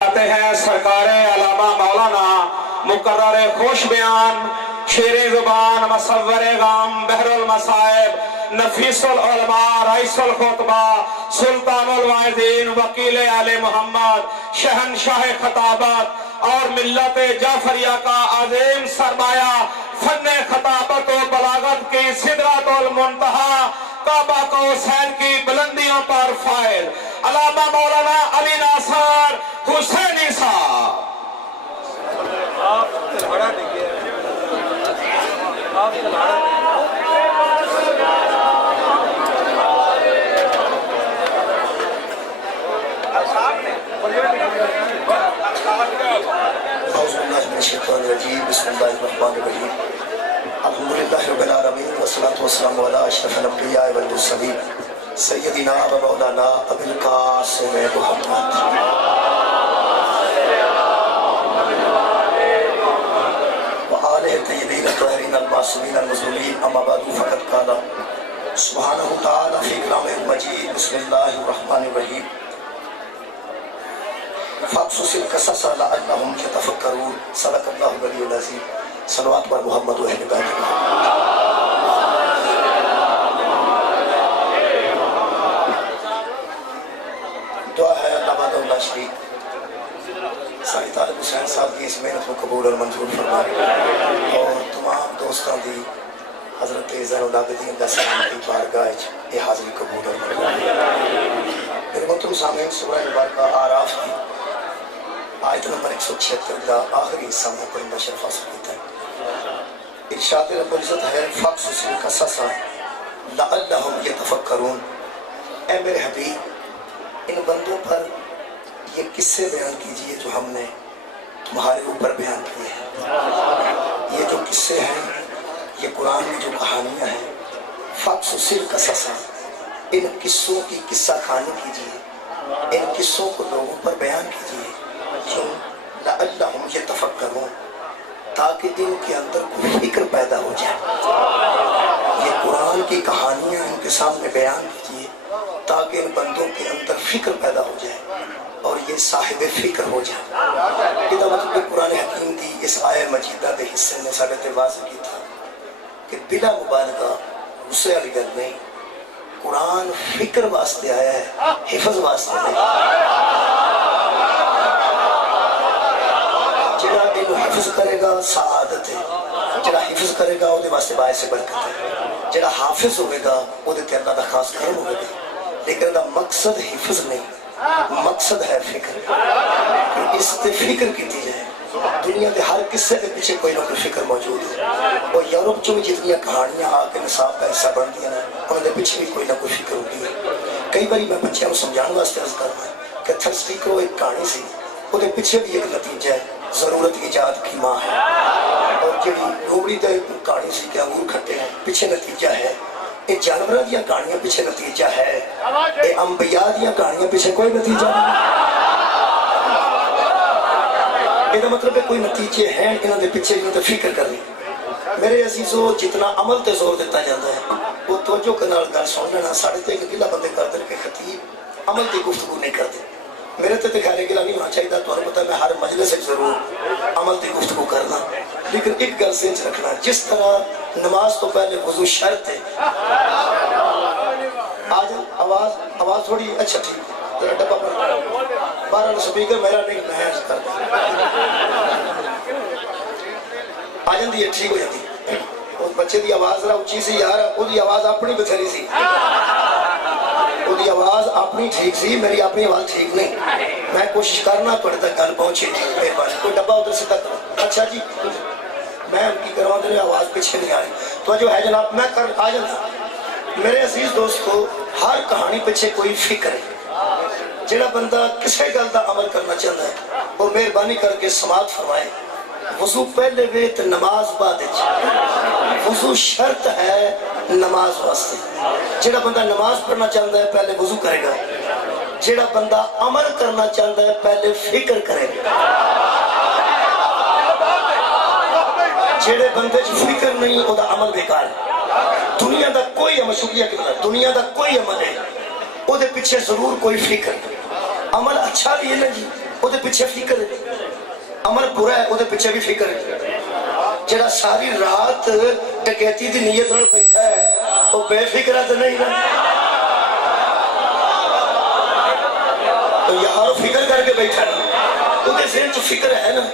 آتے ہیں سرکار علامہ مولانا مقرر خوش بیان شیر زبان مصور غام بحر المصائب نفیس العلماء رئیس الخطبہ سلطان الواعظین وکیل آل محمد شہنشاہ خطابت اور ملت جعفریہ کا عظیم سرمایہ فن خطابت و بلاغت کی سدرۃ المنتہا کعبہ قوسین کی بلندیوں پر فائل علامہ مولانا علی ناصر حسینی صاحب بسم اللہ الرحمن الرحیم الحمدللہ رب العالمین والصلاة والسلام علی اشرف الانبیاء والمرسلین سیدنا و مولانا ابی القاسم محمد وآلہ الطیبین الطاہرین المعصومین المظلومین اما بعد فقد قال سبحانہ تعالی فی کلام المجید بسم اللہ الرحمن الرحیم فاقصص القصص لعلهم يتفکرون صدق اللہ العلی العظیم صلوات بر محمد و اہل بیت دعا ہے اللہ بعد اللہ شریف سائی طالب حسین صاحب کی اس محنت کو قبول اور منظور فرمائے اور تمام دوستان دی حضرت زین العابدین دا سلام کی بارگاہ یہ حاضری قبول اور منظور میرے محترم سامعین سورہ مبارکہ آراف کی آیت نمبر 176 کا آخری حصہ میں کوئی بشرف حاصل ہوتا ہے ارشاد رب العزت ہے فاقصص القصص لعلهم يتفکرون اے میرے حبیب ان بندوں پر یہ قصے بیان کیجئے جو ہم نے تمہارے اوپر بیان کیے ہیں یہ جو قصے ہیں یہ قرآن میں جو کہانیاں ہیں فاقصص القصص ان قصوں کی قصہ کھانی کیجئے ان قصوں کو لوگوں پر بیان کیجئے کیوں لعلهم يتفکرون تاکہ ان کے اندر کوئی فکر پیدا ہو جائے یہ قرآن کی کہانیاں ان کے سامنے بیان کیجئے تاکہ ان بندوں کے اندر فکر پیدا ہو جائے اور یہ صاحب فکر ہو جائے یہ مطلب کہ قرآن حکیم دی اس آیہ مجیدہ دے حصے نے ساڑھے تے واضح کی تھا کہ بلا مبالغہ غصے والی گل نہیں قرآن فکر واسطے آیا ہے حفظ واسطے نہیں جڑا انہوں حفظ کرے گا سعادت ہے جڑا حفظ کرے گا وہ دے واسطے باعث برکت ہے جڑا حافظ ہوئے گا وہ دے تے اللہ دا خاص کرم ہوئے گا لیکن دا مقصد حفظ نہیں مقصد ہے فکر اس تے فکر کی دی جائے دنیا دے ہر قصے کے پیچھے کوئی نہ کوئی فکر موجود ہے اور یورپ جو بھی جتنی کہانیاں آ کے نصاب کا حصہ بن دیا نا انہوں نے پیچھے بھی کوئی نہ کوئی فکر ہوتی ہے کئی باری میں بچیاں کو سمجھانے واسطے عرض کرنا کہ تھرڈ سپیکر ایک کہانی سی وہ دے پیچھے بھی ایک نتیجہ ہے ضرورت ایجاد کی ماں ہے اور جڑی لومڑی تے کہانی سی کہ انگور کھٹے ہیں پیچھے نتیجہ ہے یہ جانوراں دیاں کہانیاں پیچھے نتیجہ ہے یہ انبیاء دیاں کہانیاں پیچھے کوئی نتیجہ نہیں یہ مطلب ہے کوئی نتیجے ہیں انہوں نے پیچھے انہوں نے فکر کرنی میرے عزیزو جتنا عمل تے زور دیتا جاتا ہے وہ توجہ کنال گل سن لینا ساڑھے تے ایک گلہ بندے کر دے کہ خطیب عمل تے گفتگو نہیں کرتے میرے تے دکھائے گلا نہیں ہونا چاہیے تو پتہ میں ہر مجلس سے ضرور عمل تی گفتگو کرنا لیکن ایک گل سینچ رکھنا جس طرح نماز تو پہلے وضو شرط ہے آج آواز تھوڑی اچھا ٹھیک ڈبا پر 12 سپیکر میرا نہیں میں کرتا آ جاندی ہے ٹھیک ہو جاتی اس بچے دی آواز ذرا اچھی سی یار وہ دی آواز اپنی بتھیری سی وہ دی آواز اپنی ٹھیک سی میری اپنی آواز ٹھیک نہیں میں کوشش کرنا تھوڑے تک گل پہنچے میرے پاس کوئی ڈبا ادھر سے تک اچھا جی میں ان کی کرواؤں دے آواز پیچھے نہیں آ رہی تو جو ہے جناب میں کر آ جانا میرے عزیز دوستو ہر کہانی پیچھے کوئی فکر ہے جڑا بندہ کسے گل دا عمل کرنا چاہتا ہے وہ مہربانی کر کے سماعت فرمائے وضو پہلے ویت نماز بعد وضو شرط ہے نماز واسطے جڑا بندہ نماز پڑھنا چاہتا ہے پہلے وضو کرے گا جڑا بندہ عمل کرنا چاہتا ہے پہلے فکر کرے گا جڑے بندے فکر نہیں وہ عمل بیکار ہے دنیا دا کوئی عمل شکریہ کتنا دنیا دا کوئی عمل ہے وہ دے پیچھے ضرور کوئی فکر عمل اچھا بھی ہے نا جی وہ پیچھے فکر ہے، عمل برا ہے وہ پیچھے بھی فکر ہے۔ جڑا ساری رات ڈکیتی دی نیت نال بیٹھا ہے وہ بے فکرہ تو نہیں نا، یار فکر کر کے بیٹھا نا، وہ ذہن چ فکر ہے نا،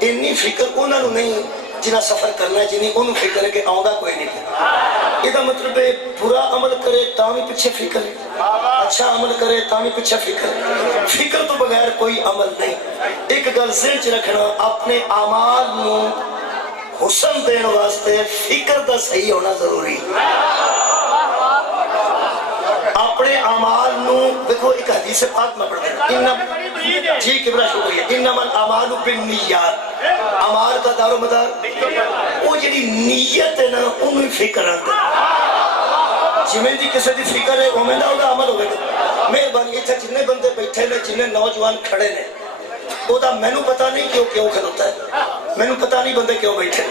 انی فکر انہوں نے نہیں جنہیں سفر کرنا ہے، جنہیں انہوں فکر ہے کہ آؤں کوئی نہیں پہ۔ یہ مطلب ہے برا عمل کرے تاں بھی پیچھے فکر ہے، اچھا عمل کرے تاں بھی پیچھے فکر ہے، فکر تو بغیر کوئی عمل نہیں۔ ایک گل ذہن چ رکھنا، اپنے اعمال نو حسن دین واسطے فکر دا صحیح ہونا ضروری، اپنے اعمال نو دیکھو۔ ایک حدیث پاک میں پڑھتے ہیں، جی کبرا شکریہ، انما الاعمال بالنیات، اعمال کا دار و مدار وہ جڑی نیت ہے نا انہوں فکر آتا ہے، جویں دی کسی دی فکر ہے اوویں دا اودا عمل ہوئے گا۔ مہربانی اتنے جنے بندے بیٹھے نے، جنے نوجوان کھڑے نے، وہ دا مینوں پتہ نہیں کیوں کھڑوتا ہے، مینوں پتہ نہیں بندے کیوں بیٹھے،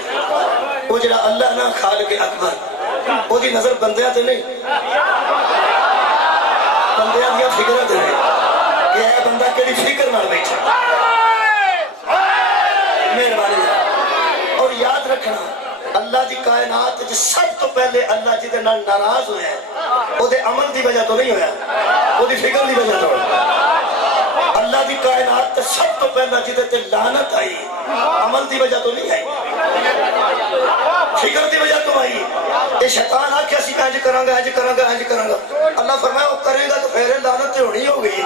وہ جڑا اللہ نا خالق اکبر، وہ دی نظر بندیاں تے نہیں، بندیاں دیا فکراں تے نہیں کہ اے بندہ کیڑی فکر نال بیٹھا۔ مہربانی اور یاد رکھنا، اللہ دی کائنات جس سب تو پہلے اللہ جدے نال ناراض ہویا ہے وہ دے عمل دی وجہ تو نہیں ہویا، وہ دی فکر دی وجہ تو۔ اللہ دی کائنات سب تو پہلا جدے تے لعنت آئی عمل دی وجہ تو نہیں آئی، فکر دی وجہ تو آئی۔ یہ شیطان آکھیا سی انج کراں گا انج کراں گا انج کراں گا، اللہ فرمایا وہ کرے گا تو پھر لعنت تے ہونی ہو گئی۔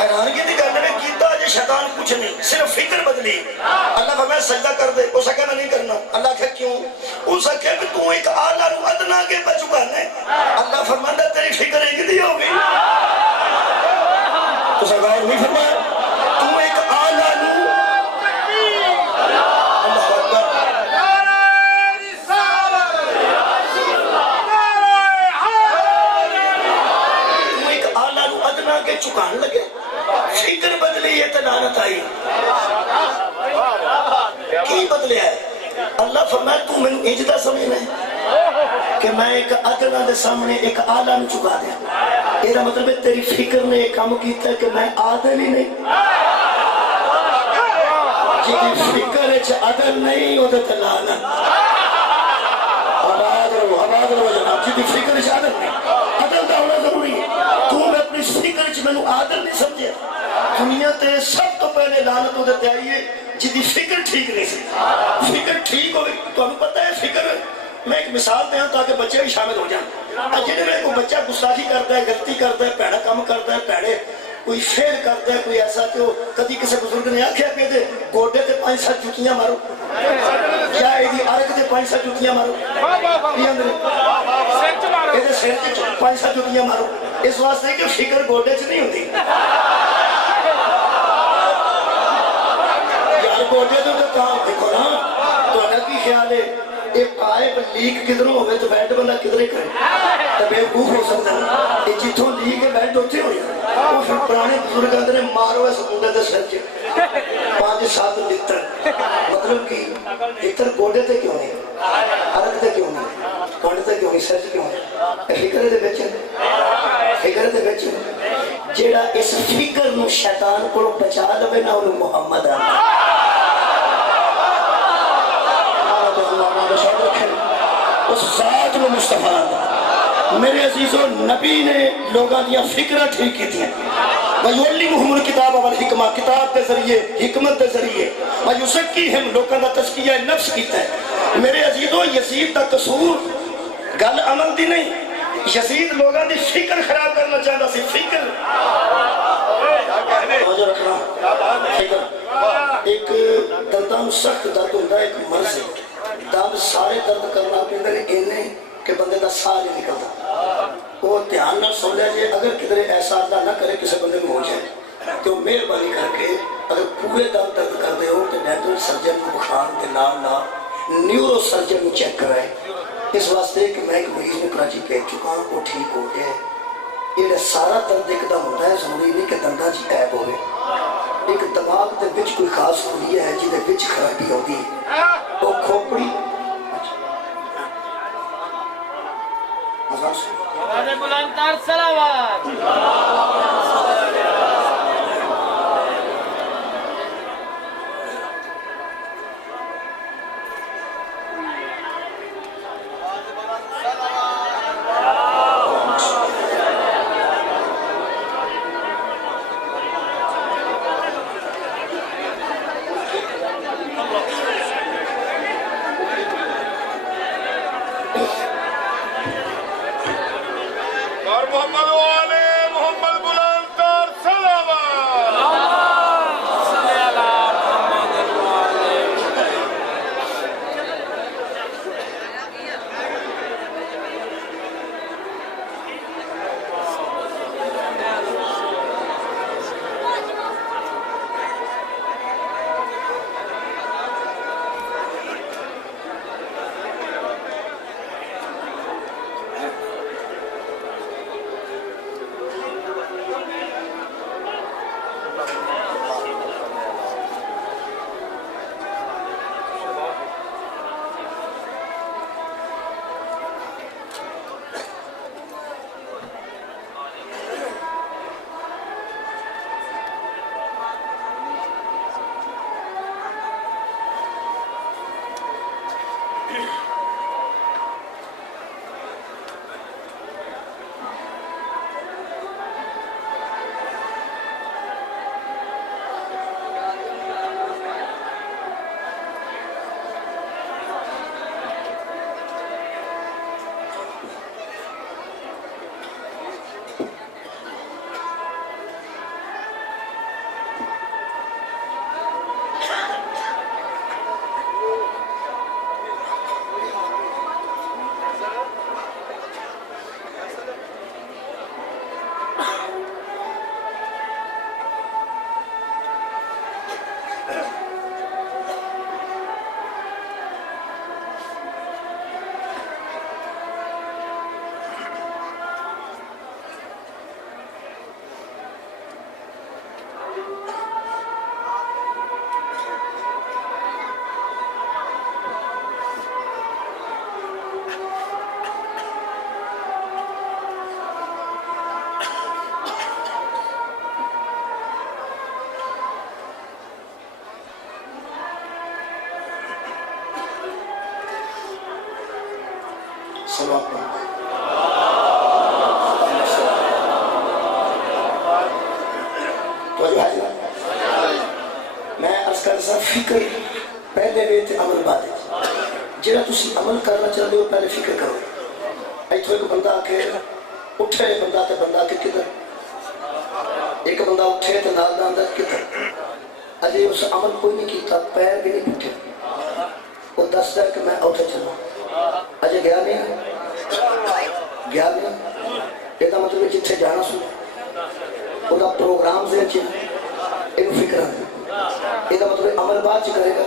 حیرانگی دی گل میں کیتا جے شیطان کچھ نہیں، صرف فکر بدلی۔ اللہ فرمایا سجدہ کر دے، اس کہنا نہیں کرنا، اللہ کہا کیوں؟ اس کہا کہ تو ایک اعلیٰ نو ادنا کے بچکانا ہے، اللہ فرمایا تیری فکر ایک دی ہو گئی۔ تو سرکار نہیں فرمایا تو ایک اعلیٰ نو اللہ اکبر تو ایک اعلیٰ نو ادنا کے چکان لگے، فکر بدلی ہے تو لعنت آئی۔ کی بدلیا ہے؟ اللہ فرمایا تو میں نے اجدہ سمجھنا ہے کہ میں ایک ادنا دے سامنے ایک اعلیٰ نو چکا دیا، یہ مطلب ہے تیری فکر نے ایک کام کیتا ہے کہ میں عادل ہی نہیں، جی فکر ہے عدل نہیں ہوتا تو لعنت۔ آباد رہو جناب، جی فکر ہے عدل نہیں، عدل کا ہونا ضروری ہے۔ تو میں اپنی فکر میں عادل نہیں سمجھے، دنیا تے سب تو پہلے لعنت ہوتے آئیے جی فکر ٹھیک نہیں سی۔ فکر ٹھیک ہوئی تو ہمیں پتہ ہے فکر، میں ایک مثال دیا تاکہ بچے بھی شامل ہو جائیں۔ جنہیں میں کوئی بچہ گستاخی کرتا ہے، غلطی کرتا ہے، پیڑا کام کرتا ہے، پیڑے کوئی فیل کرتا ہے، کوئی ایسا کہ کدی کسی بزرگ نے آکھیا کہ گوڈے تے 5-7 جوتیاں مارو، کیا یہ ارک تے 5-7 جوتیاں مارو، یہ سر تے 5-7 جوتیاں مارو، اس واسطے کہ فکر گوڈے چ نہیں ہوتی۔ یار گوڈے تو کام دیکھو نا، تو کی خیال ہے ایک پائپ لیک کدھروں ہوئے تو بیڈ بندہ کدھرے کرے تو بیوقوف ہو سکتا ہے، یہ جتوں لیک ہے بیڈ ہوتے ہوئی وہ پھر پرانے بزرگ آتے ہیں مارو ہے سمندر دے سر چ 5-7 لتر، مطلب کہ لتر گوڈے تے کیوں نہیں، ارک تے کیوں نہیں، گوڈے تے کیوں نہیں، سر کیوں نہیں؟ فکر دے وچ، فکر دے وچ جیڑا اس فکر نو شیطان کو بچا لوے نہ انہوں محمد آنا۔ اس ذات میں مصطفیٰ میرے عزیزوں نبی نے لوگاں دیا فکرہ ٹھیک کی تھیں، وَيُعَلِّمُهُمُ الْكِتَابَ وَالْحِکْمَةَ، کتاب دے ذریعے حکمت دے ذریعے، وَيُزَكِّيهِمْ لوگاں دا تزکیہ نفس کیتا ہے۔ میرے عزیزوں یزید دا قصور گل عمل دی نہیں، یزید لوگاں دی فکر خراب کرنا چاہتا سی، فکر توجہ رکھنا، فکر ایک دنداں سخت درد ہوتا ہے، ایک مرض ہے، دم سارے درد کرنا پیندے نے انہیں کہ بندے کا سا نہیں نکلتا، وہ دھیان نہ سن لیا جائے، اگر کدھرے ایسا اللہ نہ کرے کسی بندے میں ہو جائے تو مہربانی کر کے اگر پورے دم درد کر دے ہو تو ڈینٹل سرجن کو بخان کے نام نہ نیورو سرجن کو چیک کرائے۔ اس واسطے کہ میں ایک مریض میں کراچی بھیج چکا ہوں، وہ ٹھیک ہو گیا ہے۔ یہ سارا درد ایک دم ہوتا ہے، ضروری نہیں کہ دنداں جی عیب ہوئے، ایک دماغ دے وچ کوئی خاص خلیہ ہے جی دے وچ خرابی ہوتی ہے، وہ کھوپڑی بلندتر صلوات سلوات پڑھو. تو میں عرض کر سا فکر پہلے وے تے عمل بعد جہاں تسی عمل کرنا چاہتے ہو پہلے فکر کرو. ایتھوں ایک بندہ آ کے اٹھے بندہ تے بندہ کے کدھر ایک بندہ اٹھے تے نال دا اندر کدھر اجے اس عمل کوئی نہیں کیتا پیر بھی نہیں پٹھے وہ دستا ہے کہ میں اٹھے چلا اجے گیا نہیں گیا نہیں یہ مطلب جتھے جانا سو وہ پروگرام سے یہ فکر آتا یہ مطلب عمل بعد کرے گا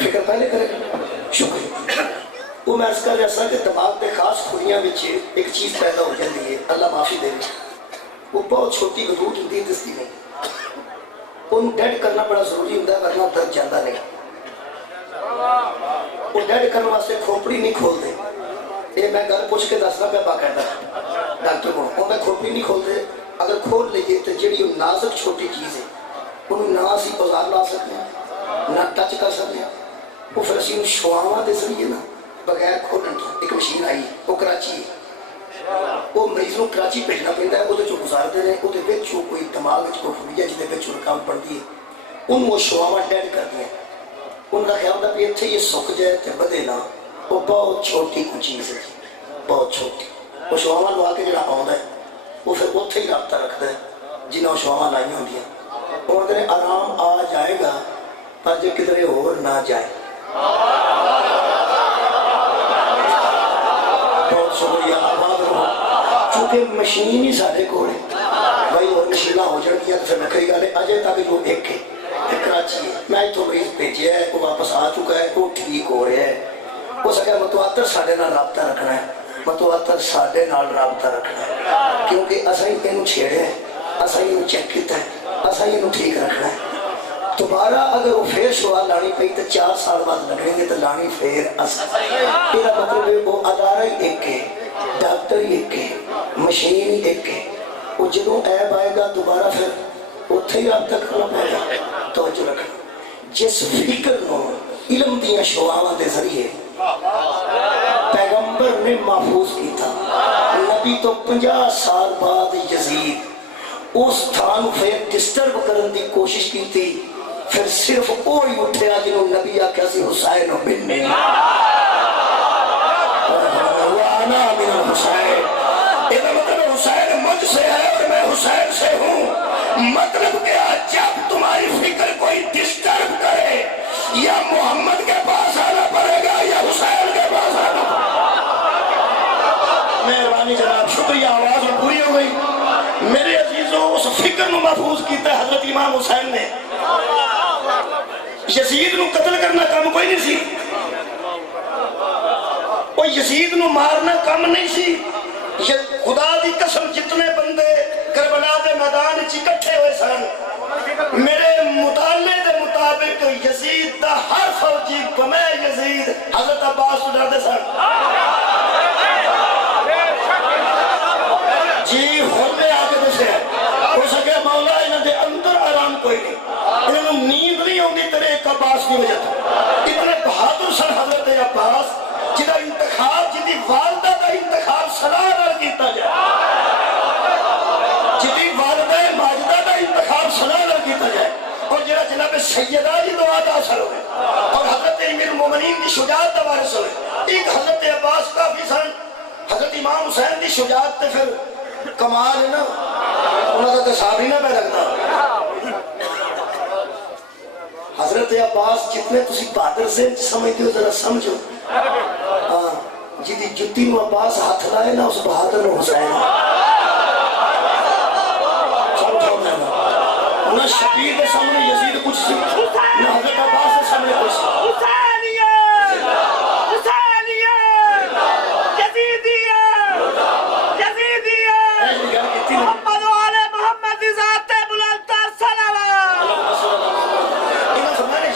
فکر پہلے کرے گا. شکریہ. وہ میں عرض کر رہا سا کہ دماغ کے خاص خوریاں ایک چیز پیدا ہو جاتی ہے اللہ معافی دے وہ بہت چھوٹی گدوٹ ہوتی ہے دستی نہیں ان ڈیڈ کرنا بڑا ضروری ہوتا ہے ورنہ درد جانا نہیں. وہ ڈیڈ کرنے واسطے کھوپڑی نہیں کھولتے یہ میں گھر پوچھ کے دسنا پہ باقاعدہ ڈاکٹر کو میں کھوپڑی نہیں کھولتے اگر کھول لیجیے تو جڑی نازک چھوٹی چیز ہے انہوں نہ اسی بازار لا سکتے ہیں نہ ٹچ کر سکتے ہیں وہ پھر اسی شواواں دے ذریعے نا بغیر کھولن تو ایک مشین آئی وہ کراچی ہے وہ مریض کو کراچی بھیجنا پہنتا ہے وہ گزارتے رہے وہ کوئی دماغ کوئی خوبی ہے جہد رکاوٹ بنتی ہے ان وہ شواواں ڈیڈ کر دیا ان کا خیال تھا کہ اتنے یہ سک جائے تو بدے نہ وہ بہت چھوٹی کوئی چیز ہے بہت چھوٹی وہ شواواں لوا کے جڑا آتا ہے وہ پھر اتنے ہی رابطہ رکھتا ہے جنہوں شواواں لائی ہوتی ہیں وہ اگر آرام آ جائے گا پر جو کدھر اور نہ جائے. بہت شکریہ آباد رہو چونکہ مشین ہی سارے کو ہے بھائی اور مشینہ ہو جائیں گیا تو پھر نکری گا لے اجے تک جو ایک ہے کراچی ہے میں تو مریض بھیجیا ہے وہ واپس آ چکا ہے وہ ٹھیک ہو رہا ہے وہ سکتا ہے متواتر ساڑھے نال رابطہ رکھنا ہے متواتر ساڑھے نال رابطہ رکھنا ہے کیونکہ اساں ہی انہوں چھیڑے ہیں اساں ہی انہوں چیک کیتا ہے اساں ہی انہوں ٹھیک رکھنا ہے. دوبارہ اگر وہ پھر شوال لانی پئی تو 4 سال بعد لگیں گے تو لانی پھر یہ مطلب ہے وہ ادارہ ہی ایک ہے ڈاکٹر ہی ایک ہے مشین ہی ایک ہے وہ جنہوں عیب آئے گا دوبارہ پھر اتھے ہی رابطہ کرنا پڑے گا. توجہ رکھنا جس فکر نو علم دیاں شعاواں دے ذریعے پیغمبر نے محفوظ کیتا نبی تو 50 سال بعد یزید اس تھان پھر ڈسٹرب کرن دی کوشش کی تھی پھر صرف وہی اٹھیا جنہوں نبی آکھیا سی حسین بن نے وانا من الحسین یہ مطلب حسین مجھ سے ہے اور میں حسین سے ہوں. مطلب کیا جب تمہاری فکر کوئی ڈسٹرب کرے یا محمد کے پاس آنا پڑے گا یا حسین کے پاس آنا مہربانی جناب شکریہ آواز پوری ہو گئی. میرے عزیزوں اس فکر نو محفوظ کیتا ہے حضرت امام حسین نے. یزید نو قتل کرنا کام کوئی نہیں سی وہ یزید نو مارنا کام نہیں سی. خدا دی قسم جتنے بندے کربلا دے میدان اکٹھے ہوئے سن میرے مطالعے دے مطابق یزید دا ہر فوجی بمے یزید حضرت عباس تو ڈرتے سن. جی ہوتے آگے دسے ہو سکے مولا انہوں دے اندر آرام کوئی نہیں انہوں نیند نہیں ہوندی تیرے ایک عباس کی وجہ اتنے بہادر سن حضرت عباس جنہا انتخاب جنہی والدہ کا انتخاب صلاح نال کیتا جائے جنہی والدہ ماجدہ کا انتخاب صلاح نال کیتا جائے اور جنہا جناب سیدہ جی دعا دا اثر ہوئے اور حضرت امیر المومنین کی شجاعت دا وارث ہوئے. ایک حضرت عباس کافی سن حضرت امام حسین کی شجاعت تے پھر کمال ہے نا انہوں نے تصاب ہی نہ پہ لگتا. حضرت عباس جتنے تسی بہادر سے سمجھتے ہو ذرا سمجھو جدی جتی نو عباس ہاتھ لائے نا اس بہادر نو حسین انہاں شبیر کے سامنے یزید کچھ سی نہ حضرت عباس کے سامنے کچھ سی.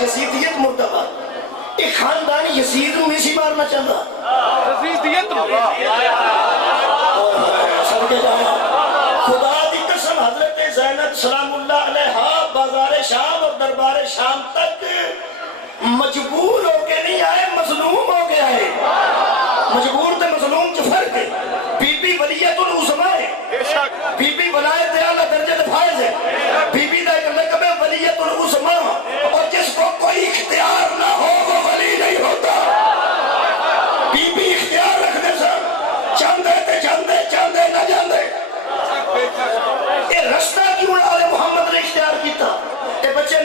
یزیدیت مردبہ ایک خاندان یزید نو اسی مارنا چاہتا یزیدیت سمجھے جانا. خدا دی قسم حضرت زینب سلام اللہ علیہ بازار شام اور دربار شام تک مجبور ہو کے نہیں آئے مظلوم ہو کے آئے. مجبور تے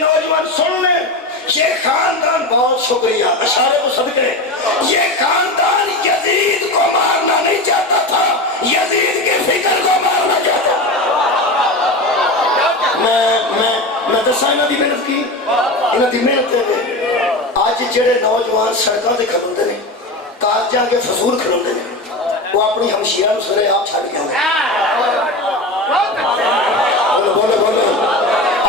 نوجوان سن لیں، یہ خاندان بہت شکریہ اشارے کو صدقے، یہ خاندان یزید کو مارنا نہیں چاہتا تھا، یزید کی فکر کو مارنا چاہتا تھا۔ میں دسا انہاں دی محنت کی، انہاں دی محنت دے آج جڑے نوجوان سڑکاں تے کھلوندے نے، کالجاں کے فضول کھلوندے نے، وہ اپنی ہمشیرہ نوں سرے آپ چھڈ کے آندے بولے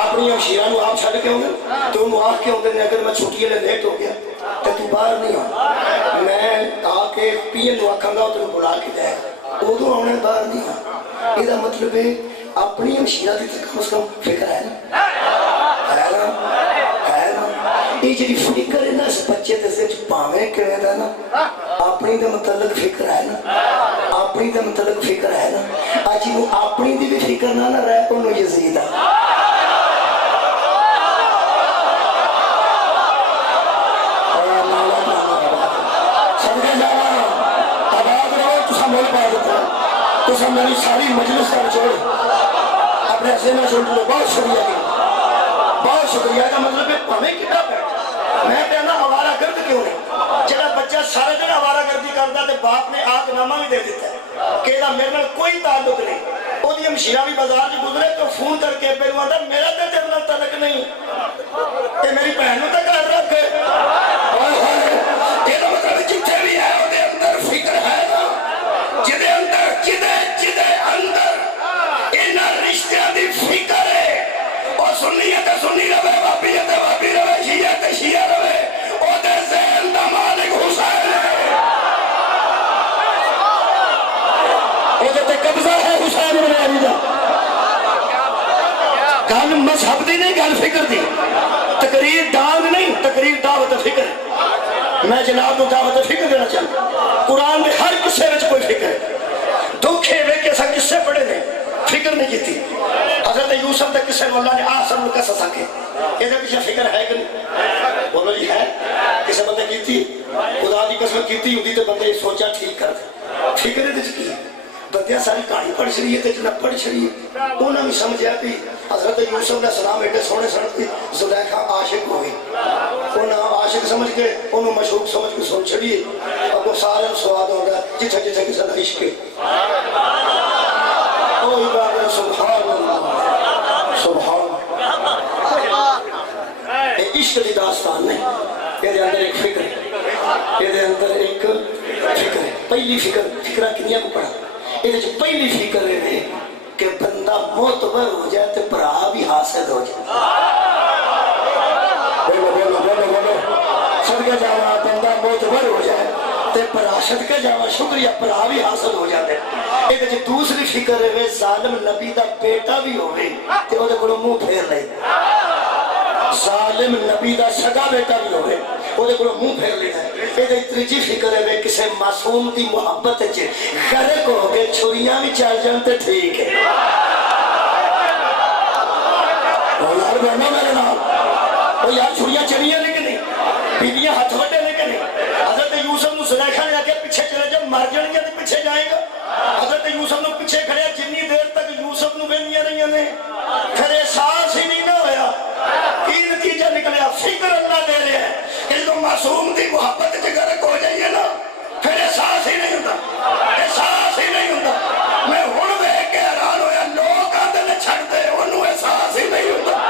اپنی ہمشیرہ نوں آپ چھڈ کے آندے تو انہوں آکھ کے آندے نے اگر میں چھٹی والے لیٹ ہو گیا تو باہر نہیں آ، میں آ کے پی ایم نوں آکھاں گا تو بلا کے جائے ادو آنے باہر نہیں آ۔ یہ مطلب ہے اپنی ہمشیرہ کی کم از کم فکر ہے نا، یہ جی فکر ہے نا اس بچے سے پاویں کرے دا نا، اپنی دے متعلق فکر ہے نا، اپنی دے متعلق فکر ہے نا، آج وہ اپنی دی بھی فکر نہ رہے انہوں یزید ہے۔ صدقے جانا آباد رہو تو مل پا دیتا ہے تو میری ساری مجلس کا چھوڑ اپنے ایسے نہ چھوڑ لو، بہت شکریہ کی، بہت شکریہ کا مطلب ہے ہمیں کتاب ہے۔ میں کہنا آوارہ گرد کیوں نہیں، جڑا بچہ سارے دن آوارہ گردی کرتا ہے باپ نے آگ نامہ بھی دے دیتا ہے کہ میرے نال کوئی تعلق نہیں، وہ دی ہمشیرہ بھی بازار جو گزرے تو فون کر کے پہلو آتا میرا تو تیرے نال تعلق نہیں، کہ میری بہنوں تک گھر رکھ یہ مطلب جتنے بھی ہے وہ اندر فکر ہے نا، جدے اندر ان رشتہ دی فکر ہے، اور سنیت سنی رہے، وابیت وابی رہے، شیعت شیعہ رہے، او دے ذہن دا مالک حسین ہے، او دے تے قبضہ ہے حسین بن علی دا۔ گل مذہب دی نہیں، گل فکر دی، تقریر دعوت نہیں، تقریر دعوت فکر۔ میں جناب کو دعوت فکر دینا چاہتا قرآن میں ہر قصے میں کوئی فکر ہے، دکھے وے کے سا قصے پڑھے نے فکر نہیں کی تھی۔ حضرت یوسف دے قصے میں اللہ نے آسن القصص سکے، یہ دے پیچھے فکر ہے کہ نہیں؟ بولو جی ہے، کسے بندے کی تھی خدا دی قسم کی تھی ہوتی تو بندے سوچا ٹھیک کر دے، فکر ہے کی بندیاں ساری کہانی پڑھ چڑی ہے تے جناب پڑھ چڑی ہے، انہوں نے سمجھا کہ حضرت یوسف نے سلام ایڈے سونے سنتی زلیخا عاشق ہوئی، انہوں عاشق سمجھ کے انہوں مشروق سمجھ کے سن چڑی ہے، اب وہ سارے سواد ہو رہا ہے جتھے جتھے کسی دا عشق ہے۔ اوہ عبادت سبحان اللہ سبحان اللہ، یہ عشق دی داستان نہیں، یہ اندر ایک فکر ہے، یہ اندر ایک فکر ہے۔ پہلی فکرہ کنیا کو پڑھا، یہ پہلی فکر ہے کہ بندہ معتبر ہو جائے تو برا بھی حاصل ہو جائے۔ صدقے جاوا بندہ معتبر ہو جائے تو برا، صدقے جاوا شکریہ برا بھی حاصل ہو جاتے۔ یہ دوسری فکر ہے ظالم نبی دا بیٹا بھی ہوئے تو وہ کو منہ پھیر لے، ظالم نبی دا سگا بیٹا بھی ہوئے وہ منہ پھیر لینا ہے۔ یہ تیجی فکر ہے کسی معصوم دی محبت غرق ہو کے چھریاں بھی چل جان تے ٹھیک ہے۔ یار بہنوں میرے نام وہ یار چھریاں چلیاں لے کے نہیں، بیویاں ہاتھ وٹے لے کے نہیں۔ حضرت یوسف نو زلیخا نے آگے پیچھے چلے جب مر جان گے تو پیچھے جائے گا۔ حضرت یوسف نو پیچھے کھڑے جنی دیر تک یوسف نو بہنیاں رہی نے پھر احساس ہی نہیں نہ ہویا، کی نتیجہ نکلیا فکر اللہ دے رہے ہیں کہ جو معصوم دی محبت سے غرق ہو جائیے نا پھر احساس ہی نہیں ہوتا، احساس ہی نہیں ہوتا۔ میں ہن ویکھ کے حیران ہویا لوگ آندے نے چھڈ دے انہوں احساس ہی نہیں ہوتا۔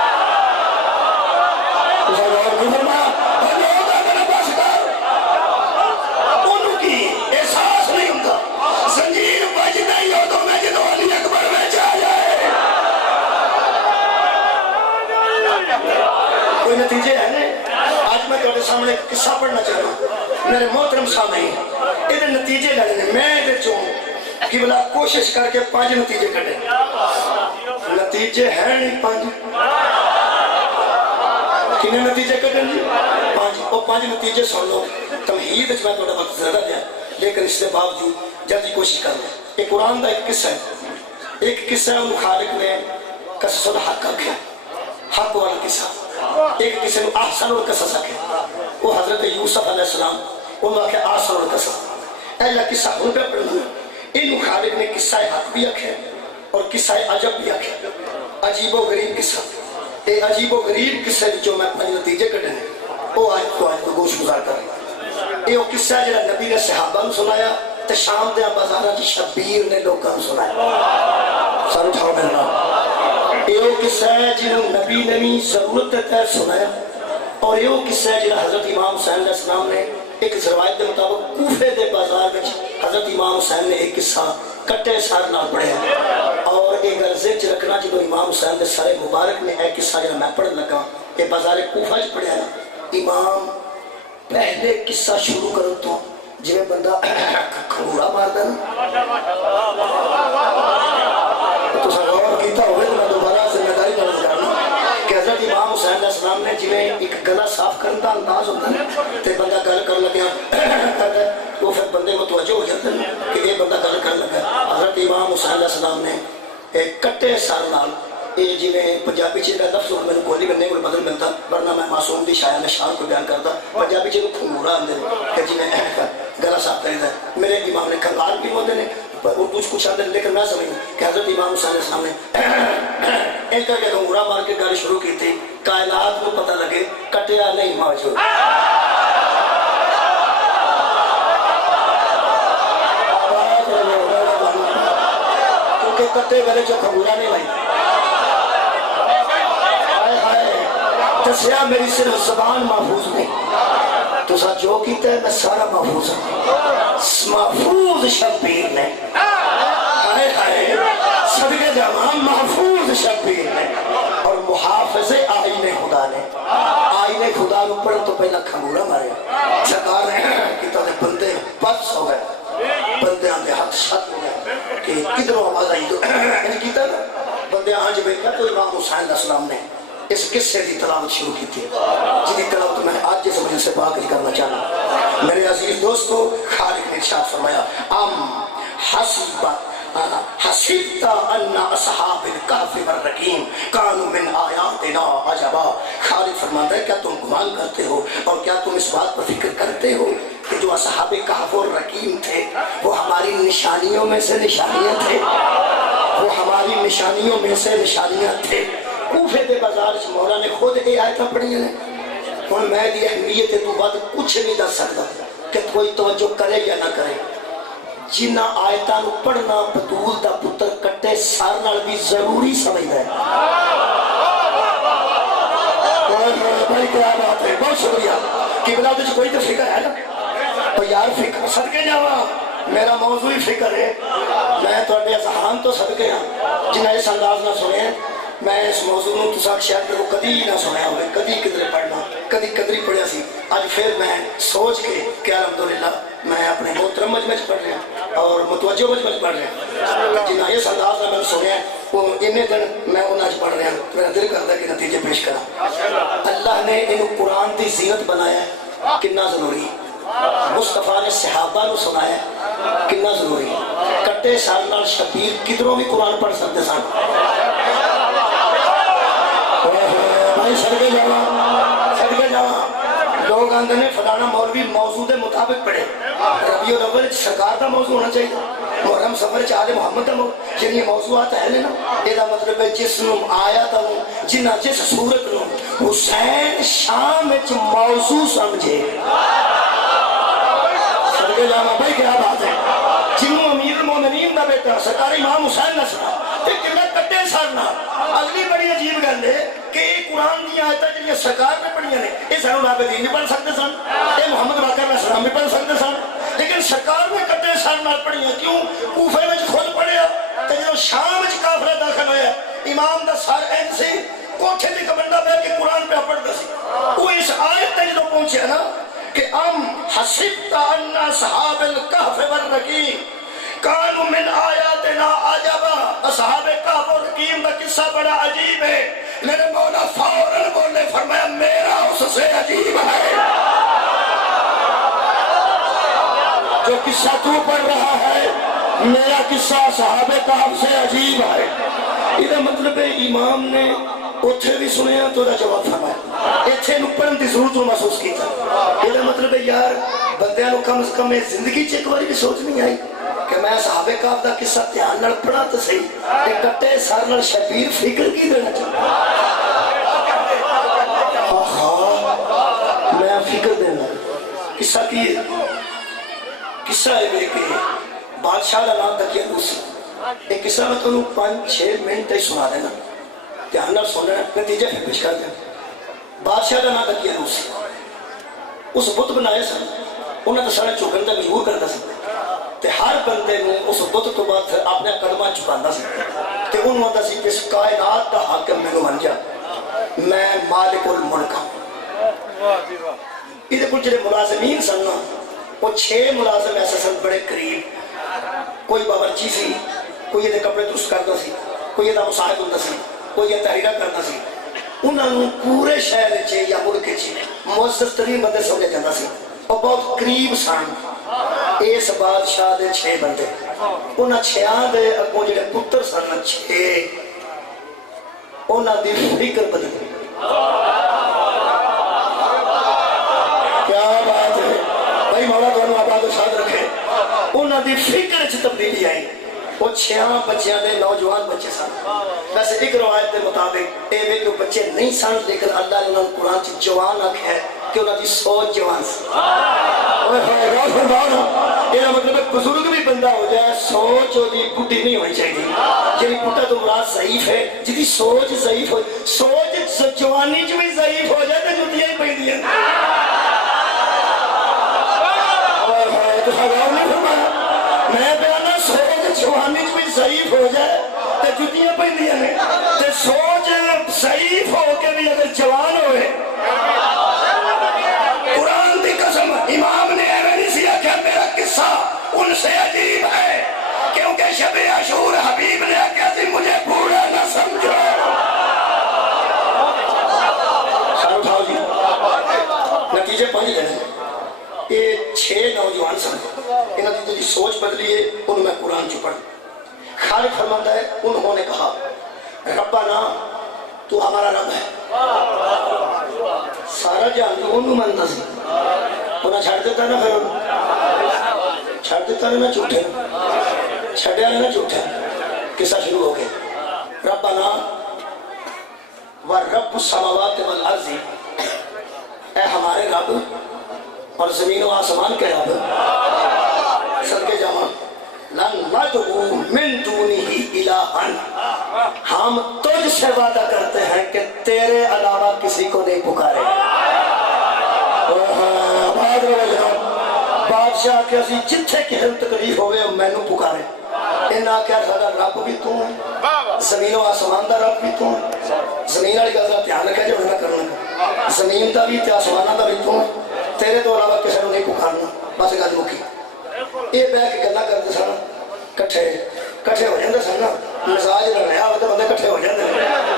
انہوں کی احساس نہیں ہوتا، زنجیر بجدا ہی ہو تو میں جدو علی اکبر میں جا جائے کوئی نتیجے ہے نہیں۔ آج میں تمہارے سامنے ایک قصہ پڑھنا چاہتا ہوں میرے محترم سامنے، یہ نتیجے لگنے میں کہ بلا کوشش کر کے 5 نتیجے کٹے، نتیجے ہیں نہیں 5، کنے نتیجے کٹیں جی 5، وہ 5 نتیجے سن لو۔ تمہید میں تھوڑا وقت زیادہ دیا لیکن اس کے باوجود جلدی کوشش کر لیں۔ ایک قرآن کا ایک قصہ ہے، ایک قصہ ہے خالق نے قصص الحق آکھا، حق والا قصہ، ایک قصے میں احسن القصص آکھا، وہ حضرت یوسف علیہ السلام انہوں آکھا احسن القصص۔ ایلا قصہ ہوں پہ پڑھنا، انہوں خالق نے قصہ حق بھی آکھا اور قصہ عجب بھی آکھا، عجیب و غریب قصہ۔ یہ عجیب و غریب قصے جو میں اپنے نتیجے کٹنے وہ آج تو گوش گزار کر رہا یہ وہ قصہ ہے جہاں نبی نے صحابہ نے سنایا تے شام دے بازاراں چ شبیر نے لوکاں نوں سنایا سر اٹھاؤ میرے نام یہ وہ قصہ ہے جنہوں نبی نے بھی ضرورت کے تحت سنایا اور یہ وہ قصہ ہے جنہوں حضرت امام حسین علیہ السلام نے ایک روایت کے مطابق کوفے دے بازار میں حضرت امام حسین نے ایک قصہ کٹے سر نہ پڑھیا اور ایک غرضے چ رکھنا جب امام حسین کے سر مبارک نے ایک قصہ جب میں پڑھن لگا یہ بازار کوفہ چ پڑھیا امام پہلے قصہ شروع کرو تو جی بندہ کھنگورا ماردا نا تو غور کیتا ہوئے تو میں دوبارہ ذمہ داری نال جانا کہ حضرت امام حسین علیہ السلام نے جی ایک گلا صاف کرنے کا انداز ہوتا ہے تے بندہ گل کر لگیا وہ پھر بندے متوجہ ہو جاتے ہیں کہ یہ بندہ گل کر لگا حضرت امام حسین علیہ السلام نے ایک کٹے سر نال یہ جی پنجابی چ لفظ میں گولی بننے کو بدل ملتا ورنہ میں معصوم دی شاعر شان کو بیان کرتا پنجابی چ کھنگورا آدھے کہ جی گلا صاف کریدا میرے امام نے کھنگار بھی ہوتے ہیں اردو کچھ آدھے لیکن میں سمجھوں کہ حضرت امام حسین علیہ السلام نے ایک کر کے کھنگورا مار کے گل شروع کی تھی کائنات کو پتہ لگے کٹیا نہیں موجود کیونکہ کٹے گلے جو کھنگورا نہیں لائی دسیا میری صرف زبان محفوظ نہیں تو سا جو کیتا ہے میں سارا محفوظ ہوں محفوظ شبیر نے صدقے جوان محفوظ شبیر نے اور محافظ آئین خدا نے آئین خدا نے پڑھ تو پہلا کھنگورا ماریا سرکار نے کیتا دے بندے پس ہو گئے بندے آندے حق شت ہو گئے کہ کدھروں آواز آئی تو انہیں کیتا نا بندے آنج بیٹھا تو امام حسین علیہ السلام نے اس قصے کی تلاوت شروع کی تھی جنہی تلاوت میں آج جس مجلس سے پاک کرنا چاہنا میرے عزیز دوستو خالق نے ارشاد فرمایا ام حسبت ان اصحاب الکہف والرقیم کانوا من آیاتنا عجبا خالق فرماتا ہے کیا تم گمان کرتے ہو اور کیا تم اس بات پر فکر کرتے ہو کہ جو اصحاب کہف اور رقیم تھے وہ ہماری نشانیوں میں سے نشانیاں تھے وہ ہماری نشانیوں میں سے نشانیاں تھے کوفے دے بازار سے مولا نے خود یہ آیتاں پڑھی ہیں اور میں دی اہمیت تو بعد کچھ نہیں دس سکتا کہ کوئی توجہ کرے یا نہ کرے جنہ آیتاں پڑھنا بطول دا پتر کٹے سار نال بھی ضروری سمجھتا ہے بھائی کیا بات ہے بہت شکریہ قبلہ تجھ کوئی تو فکر ہے نا تو یار فکر صدقے جاوا میرا موضوعی فکر ہے میں تو اڈے اذہان تو صدقے ہاں جنہیں اس انداز نہ سنے ہیں میں اس موضوع کو تساک شاید کو کدی نہ سنیا ہوئے کدی کدھر پڑھنا کدی قدری پڑھیا سی آج پھر میں سوچ کے کہ الحمدللہ میں اپنے محترم مجمع پڑھ رہا ہوں اور متوجہ مجمع پڑھ رہا ہوں جنہیں اس انداز میں نے سنیا وہ انہیں دن میں انہیں پڑھ رہا ہوں میرا دل کرتا ہے کہ نتیجے پیش کرا اللہ نے انہوں قرآن کی زینت بنایا ہے کتنا ضروری مصطفیٰ نے صحابہ کو سنایا کتنا ضروری کٹے سال نال شبیر کدھروں بھی قرآن پڑھ سکتے سن بھائی صدقے جاواں لوگ آندے نے فلانا مولوی موضوع دے مطابق پڑھے ربیع الاول سرکار کا موضوع ہونا چاہیے محرم سفر آل محمد کا موضوع جن یہ موضوعات ہے نا یہ مطلب ہے جس نو آیت نو جنہ جس صورت نو حسین شام وچ موضوع سمجھے صدقے جاواں بھائی کیا بات ہے جنوں امیر المومنین دا بیٹا سرکار امام حسین نے سنا تے کنا کٹے سرنا اگلی بڑی عجیب گل ہے کہ یہ قرآن دی آیتاں جڑیاں سرکار نے پڑھیاں نے یہ سانو عابدین نہیں پڑھ سکتے سن یہ محمد باقر علیہ السلام نہیں پڑھ سکتے سن لیکن سرکار نے کٹے سر نال پڑھیاں کیوں کوفے وچ خود پڑھیا تے جدوں شام وچ قافلہ داخل ہویا امام دا سر این سی کوٹھے تے کمنڈا بیٹھ کے قرآن پہ پڑھدا سی وہ اس آیت تے جدوں پہنچیا نا کہ ام حسبت ان اصحاب الکہف والرقیم کانوا من آیاتنا عجبا اصحاب کہف اور رقیم کا قصہ بڑا عجیب ہے میرے مولا فوراً بولے فرمایا میرا اس سے عجیب ہے جو قصہ تو پڑھ رہا ہے میرا قصہ صحاب کہف سے عجیب ہے یہ مطلب ہے امام نے اتھے بھی سنیا تو دا جواب فرمایا اتھے نو پڑھن دی ضرورت نو محسوس کیتا یہ مطلب ہے یار بندیاں نو کم از کم زندگی چ ایک باری بھی سوچ نہیں آئی کہ میں صحابہ کہف دا قصہ دھیان نال پڑھا تو صحیح کہ کٹے سر نال شبیر فکر کی دینا چاہتا قصہ کی ہے؟ قصہ ہے کہ بادشاہ کا نام دقیانوس سی۔ ایک قصہ میں تمہیں 5-6 منٹ تک سنا دینا، دھیان نال سننا، نتیجے پھر پیش کر دیں۔ بادشاہ کا نام دقیانوس سی، اس بت بنائے سن، انہوں نے سارے چکن کا مجبور کرتا سکتے تے ہر بندے نے اس بت تو بعد اپنے قدمہ چکانا سی تے انہوں آتا سی کہ اس کائنات کا حاکم میں بن جا، میں مالک الملک ہوں۔ یہ کچھ جڑے ملازمین سن وہ 6 ملازم ایسے سن بڑے قریب، کوئی باورچی سی، کوئی یہ کپڑے درست کرتا سی، کوئی یہ مساعد ہوتا سی، کوئی یہ تحریرہ کرتا سی۔ انہوں نے پورے شہر چے یا ملک چے معزز ترین بندے سمجھا جاتا سی اور بہت قریب سن اس بادشاہ دے 6 بندے۔ انہاں 6 دے اگوں جڑے پتر سن 6 انہاں دی فکر بدلی۔ کیا بات ہے بھائی، مولا دونوں آباد و شاد رکھے۔ انہاں دی فکر چ تبدیلی آئی۔ وہ 6 بچیاں دے نوجوان بچے سن۔ ویسے ایک روایت کے مطابق اے کہ بچے نہیں سن، لیکن اللہ نے انہوں نے قرآن چ جوان آکھا ہے کہ انہوں دی سوچ جوان سی۔ یہ مطلب بزرگ بھی بندہ ہو جائے، سوچ دی بڈھی نہیں ہونی چاہیے۔ جی بڈھا تو مراد ضعیف ہے، جی سوچ ضعیف ہو، سوچ جوانی چ بھی ضعیف ہو جائے تو جتیاں ہی پہ دیا۔ میں بیانا سوچ جوانی چ بھی ضعیف ہو جائے تو جتیاں پہ دیا نے، سوچ ضعیف ہو کے بھی اگر جوان ہوئے، قرآن دی قسم امام نے ایویں نہیں سیا کہ میرا قصہ ان سے عجیب ہے، کیونکہ شب عاشور حبیب نے کہتی مجھے بوڑھا نہ سمجھو۔ سارا اٹھاؤ جی، نتیجے 5 دینے۔ یہ 6 نوجوان سن، انہوں نے جو سوچ بدلی ہے انہوں میں قرآن چ پڑھ۔ خالق فرماتا ہے انہوں نے کہا ربنا تو ہمارا رب ہے۔ سارا جہان انہوں منتا سی، انہیں چھڑ دیتا نا، پھر چھڑ دیتا نا جھوٹے، چھڑیا نا جھوٹے۔ قصہ شروع ہو گیا، ربنا ورب السماوات والارض، اے ہمارے رب اور زمین و آسمان کے رب، صدقے جاواں، لن ندعو من دونہ الہا، ہم تجھ سے وعدہ کرتے ہیں کہ تیرے علاوہ کسی کو نہیں پکارے۔ بادشاہ کہ اسی جتھے کی ہم تکلیف ہوئے میں نو پکارے، انہاں کیا سارا رب بھی تو زمین و آسمان دا رب بھی تو۔ زمین والی گل دا دھیان رکھے جو نہ کرنا، زمین دا بھی تے آسماناں دا بھی تو، تیرے تو علاوہ کسی کو نہیں پکارنا۔ بس گل مکی۔ یہ بہ کے گلاں کرتے سن، کٹھے ہو جاندے سن، مزاج رلیا ہو تو بندے کٹھے ہو جاندے،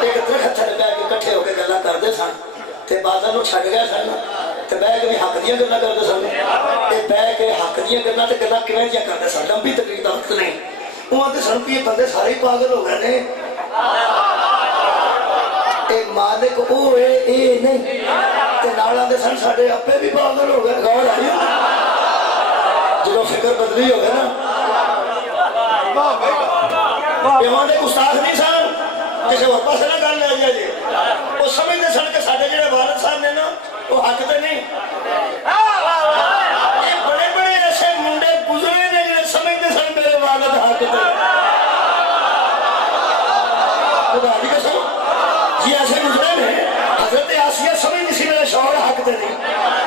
ایک درخت تھلے بہ کے کٹھے ہو کے گلاں کرتے سن تے بازاں نوں چھڈ گئے سن تے بہ کے بھی حق دیاں گلاں کرتے سن۔ تے بہ کے حق دیاں گلاں تے گلاں کیویں جیاں کرتے سن، لمبی تقریر دا وقت نہیں، اوہاں تے سن بھی بندے سارے ہی پاگل ہو گئے نے، اے مالک او ہے اے نہیں، تے نال آندے سن ساڈے اپے بھی پاگل ہو گئے۔ غور آئی جو فکر بدلی ہو گئے نا، پیمان دے گستاخ نہیں سن، کسی اور پاسے نہ گل لے جی، وہ سمجھتے سن کہ ساڈے جڑے والد صاحب نے نا وہ حق تے نہیں۔ یہ بڑے بڑے ایسے منڈے گزرے نے جڑے سمجھتے سن میرے والد حق تے، خدا دی قسم جی ایسے گزرے نے۔ حضرت آسیہ سمجھتی سی میرے شوہر حق تے نہیں،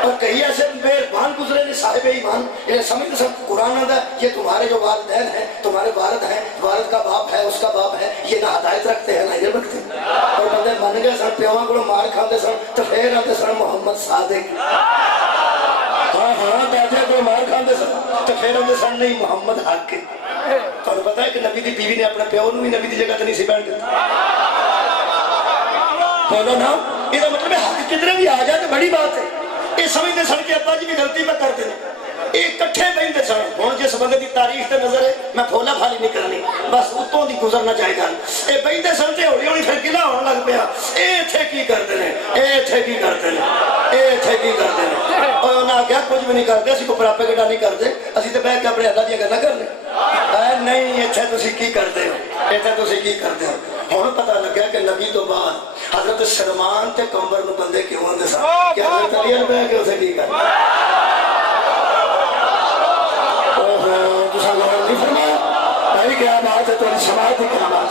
اور کئی ایسے مہربان گزرے نے صاحب ایمان یہ سمجھتے سب قرآن آتا ہے یہ تمہارے جو والدین ہیں، تمہارے والد ہیں، والد کا باپ ہے، اس کا باپ ہے، یہ نہ ہدایت رکھتے ہیں نہ علم رکھتے ہیں۔ اور بندے من گئے سن، پیواں کو مار کھاندے سن تو پھر آتے سن محمد صادق، ہاں دادے کو مار کھاندے سن تو پھر آتے سن نہیں محمد حق کے۔ تمہیں پتا ہے کہ نبی دی بیوی نے اپنے پیو نوں بھی نبی دی جگہ تے نہیں سی بیٹھ دیتا، بولو نا۔ یہ مطلب ہے حق کدھر بھی آ جائے تو بڑی بات ہے۔ یہ سمجھتے سن کہ ابا جی بھی غلطی میں کرتے ہیں، یہ کٹھے بیٹھتے سن۔ ہوں جس بندے کی تاریخ تے نظر ہے میں پھولا پھالی نہیں کرنی، بس اتوں دی گزرنا چاہیے گا۔ یہ بیٹھتے سن تے ہولی ہولی پھر گلا ہونے لگ پیا، اے اتھے کی کرتے ہیں، اے اتھے کی کرتے ہیں، اے اتھے کی کرتے ہیں۔ اور انہاں آخیا کچھ بھی نہیں کرتے، اسی کو پراپے گڈا نہیں کرتے، اسی تے بیٹھ کے اپنے اللہ دیا گلاں کرنے۔ نہیں اتھے تسی کی کرتے ہو، اتھے تسی کی کرتے ہو۔ ہوں پتہ لگا کہ نبی تو بعد حضرت سلمان تے کمبر نو بندے کیوں آندے سن کہ حضرت علی بیٹھ کے اسے کی کرتے کی کلمات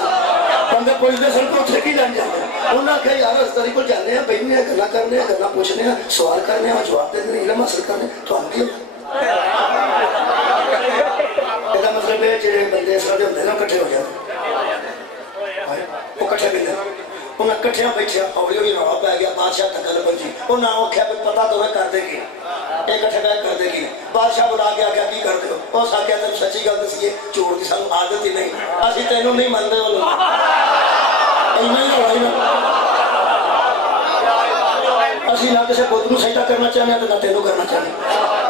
بندے پوچھتے سن تو اتنے کی لین جاتے انہوں نے کہا یار استاری کو جانے ہیں بہنے ہیں گلا کرنے ہیں گلا پوچھنے ہیں سوال کرنے ہیں جواب دینے ہیں علم حاصل کرنے تو ہم کی یہ مطلب ہے جو بندے اس طرح ہوتے ہیں نا کٹھے ہو جاتے وہ کٹھے ملے انہیں کٹھیاں بیٹھے ہولی ہولی رولا پی گیا بادشاہ تکل پہنچی انہیں آخیا بھی پتا تو کر دے گی یہ کٹھے بیٹھ کر دے گی بادشاہ بلا کے آخیا کی کر دو اس آخیا تین سچی گل دسیے چور کی سانو عادت ہی نہیں اسی تینوں نہیں منتے وہ اسی نہ کسی بت کو سجدہ کرنا چاہتے ہیں نہ تینوں کرنا چاہتے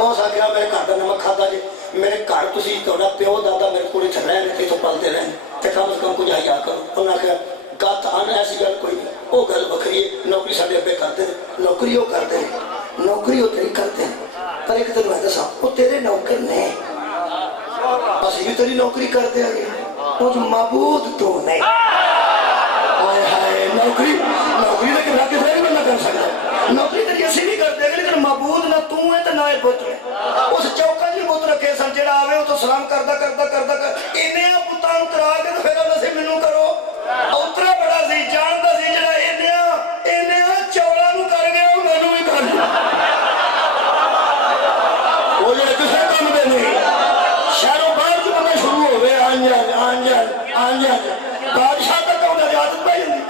اس آخیا میرے گھر کا نمک کھاتا جی میرے گھر تھی تا پیو دادا میرے کو اتنے رہے اتوں پلتے رہے تو کم از کم کچھ حیا کرو انہیں آخیا گت آنا ایسی گل کوئی نہیں وہ گل وکری ہے نوکری سارے ابے کرتے ہیں نوکری وہ کرتے ہیں نوکری وہ تیری کرتے ہیں پر ایک دن میں دسا وہ تیرے نوکر نے اسی بھی تیری نوکری کرتے ہیں وہ معبود تو نہیں نوکری نوکری تو کسی کسی بھی نہ کر سکتا نوکری تو اسی بھی کرتے ہیں لیکن معبود نہ تو ہے تو نہ پتر ہے اس چوکا جی بت رکھے سن جا آئے وہ تو سلام کرتا کرتا کرتا انہیں پتان کرا کے تو پھر اللہ سے مینوں کرو اترا بڑا سی جانتا سی جڑا انہیں چوڑا نو کر گیا وہ مینوں بھی کر گیا وہ جو کسی کام دے نہیں شہروں باہر جو بندے شروع ہو گئے آن جان بادشاہ تک انہیں عادت پائی جاتی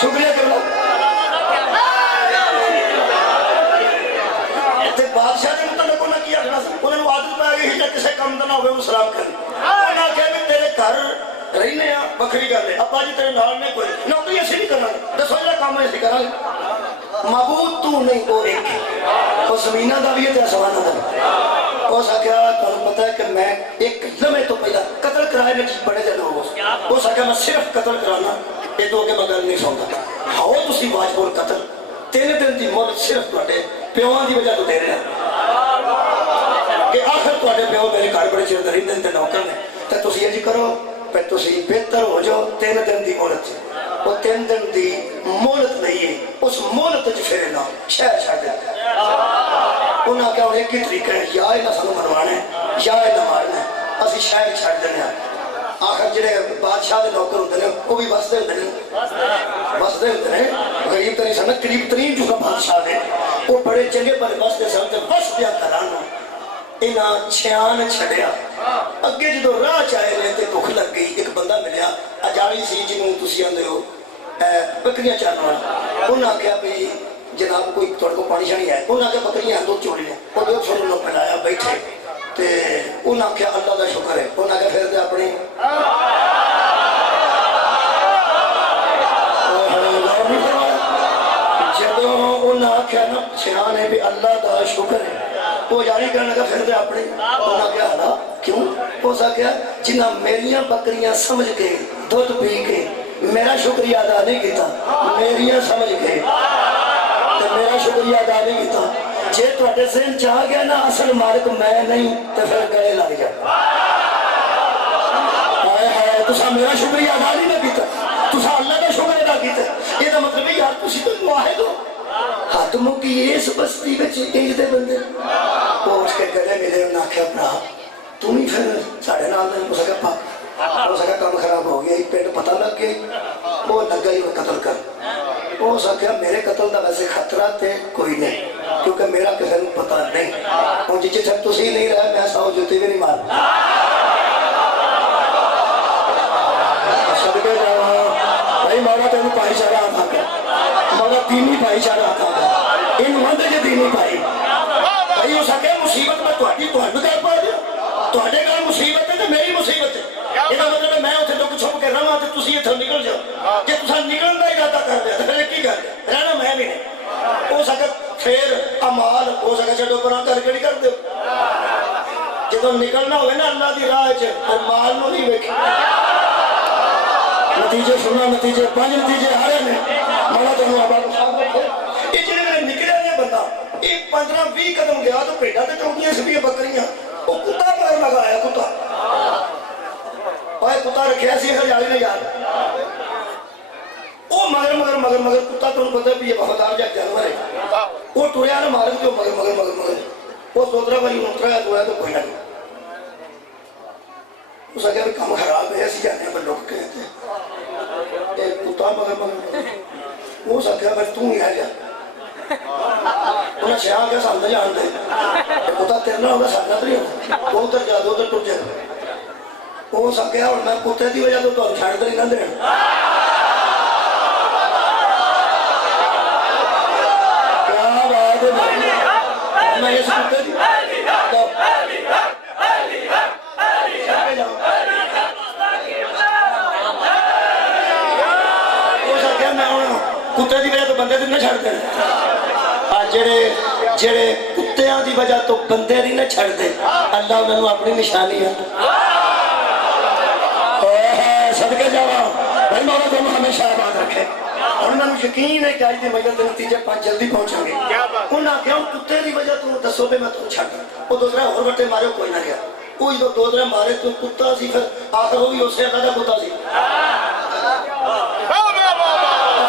شکریہ کرنا بادشاہ نے مطلب انہیں کیا کرنا انہوں نے عادت پائی گئی کہ کسی کام نہ ہوئے وہ سلام کریں انہوں نے کہا کہ تیرے گھر رہنے ہیں بکری کر لے ابا جی تیرے نال میں کوئی نوکری ایسی نہیں کرنا دسو جا کام ایسی کرنا معبود تو نہیں وہ ایک وہ زمینہ دا بھی ہے تو آسمانہ دا بھی اس آخیا تمہیں پتا ہے کہ میں ایک لمحے تو پہلا قتل کرائے میں بڑے دن ہو اس آخیا میں صرف قتل کرانا یہ تو کہ میں گل نہیں سنتا ہاؤ تسی واجبور قتل 3 دن دی مہلت صرف تواڈے پیواں دی وجہ تو دے رہے ہیں کہ آخر تواڈے پیو میرے گھر بڑے چیر رہندے تے نوکر نے تے تسی یہ کرو پھر تسی بہتر ہو جاؤ 3 دن دی مہلت وہ 3 دن دی مہلت لئیے اس مہلت وچ پھر نہ شہر چھڈ دے انہاں کہا ایک ہی طریقہ ہے یا انہاں سانو منوانا ہے یا انہاں مارنا ہے اسی شہر چھڈ دینے ہیں آخر جڑے بادشاہ دے نوکر ہوندے نے وہ بھی بستے ہوندے نے غریب ترین سن قریب ترین جو بادشاہ نے وہ بڑے چنگے بڑے بستے سن تے بس دیا کرانا انہاں چھیان چھڈیا اگے جدو راہ چائے رہے تے بھوک لگ گئی ایک بندہ ملیا اجاڑی سی جنوں تسی آندے ہو بکریاں چارن والا انہاں آخیا بھئی جناب کوئی تھوڑے کو پانی شانی ہے انہاں آخیا بکریاں دودھ چوڑی ہیں وہ دودھ چھوڑ لوگ پلایا بیٹھے تے انہاں آخیا اللہ دا شکر ہے انہاں آخیا پھر تے اپنی جدو انہاں آخیا نا چھیان ہے بھی اللہ دا شکر ہے وہ جاری کرنے لگا پھر دے اپنے انہاں کیا حالا کیوں ہو سکیا جنہاں میریاں بکریاں سمجھ کے دودھ پی کے میرا شکریہ ادا نہیں کیتا میریاں سمجھ کے تو میرا شکریہ ادا نہیں کیتا جے تو اٹھے ذہن چاہ گیا نا اصل مالک میں نہیں تو پھر گئے لگ جائے تسا میرا شکریہ ادا نہیں نہ کیتا تسا اللہ کا شکر ادا کیتا یہ تو مطلب ہے یار تسی تو واحد ہو حاتموں کی اس بستی بچ انج دے بندے پہنچ کے گلے ملے انہاں آخیا اپنا تم ہی پھر ساڑھے نال دے ہو سکا پاک ہو سکا کام خراب ہو گیا پیٹ پتہ لگ گئی وہ لگا ہی وہ قتل کر وہ سکیا میرے قتل دا ویسے خطرہ تے کوئی نہیں کیونکہ میرا کسی کو پتہ نہیں ہوں جی جب تسی نہیں رہا میں ساؤ جوتی بھی نہیں مار صدقے جاؤں بھائی مولا تینوں پائی چارہ آتا کر مولا دینی پائی چارہ آتا کر ان مندر کے دینی پائی بھائی ہو سکے مصیبت میں تواڈی تواڈے کر پا دیا تواڈے گھر مصیبت ہے تو میری مصیبت ہے یہ مطلب ہے میں اتنے لوگ چھپ کے رہا تو تسی اتنے نکل جاؤ کہ تسا نکلن کا ارادہ کر دیا تو پھر کی کر رہنا میں بھی نہیں ہو سکے پھر امال ہو سکے چھڈو پراں کر کے نہیں کر دو جدو نکلنا ہوئے نا اللہ دی راہ چ مال نو نہیں ویکھی نتیجے سننا نتیجے 5 نتیجے آ رہے ہیں مولا تینوں آباد یہ جڑے میرے نکلیا یہ بندہ یہ 15-20 قدم گیا تو پیٹا تے چونکیاں سبھی بکریاں وہ کتا پیر لگایا کتا اور کتا رکھیا سی ہزاری نے یار وہ مگر مگر مگر مگر کتا تو پتہ بھی یہ وفادار جا جانور ہے وہ ٹریا نا مارک جو مگر مگر مگر مگر وہ سوترا بھائی اترا ہے تو کوئی نہ اس آگے بھی کام خراب ہے اسی جانے پر لوگ کہتے ہیں ایک کتا مگر وہ سکھا بھائی تو نہیں آ جا انہیں شیعہ کیا سامنے جان دے کتا تیرنا ہوگا سامنے تو نہیں ہوگا وہ ادھر جا دو ادھر ٹوٹ جائے وہ سکھا اور میں کتے دی وجہ تو چھاڑ دے نہ دے کیا بات ہے میں یہ سکتے دی کتے دی وجہ تو بندے دی نہ چھڑ دے جڑے کتیاں دی وجہ تو بندے دی نہ چھڑ دے اللہ انہوں اپنی نشانی ہے صدقے جاوا بھائی مولا تم ہمیشہ آباد رکھے انہوں نے یقین ہے کہ آج دی مجلس دے نتیجے پانچ جلدی پہنچیں گے انہوں نے کہا کتے دی وجہ تو دسو پہ میں تم چھڑ دوں وہ دوسرا اور بٹے مارے کوئی نہ گیا کوئی تو دوسرا مارے تو کتا سی پھر آخر وہ بھی اسے اللہ کا کتا سی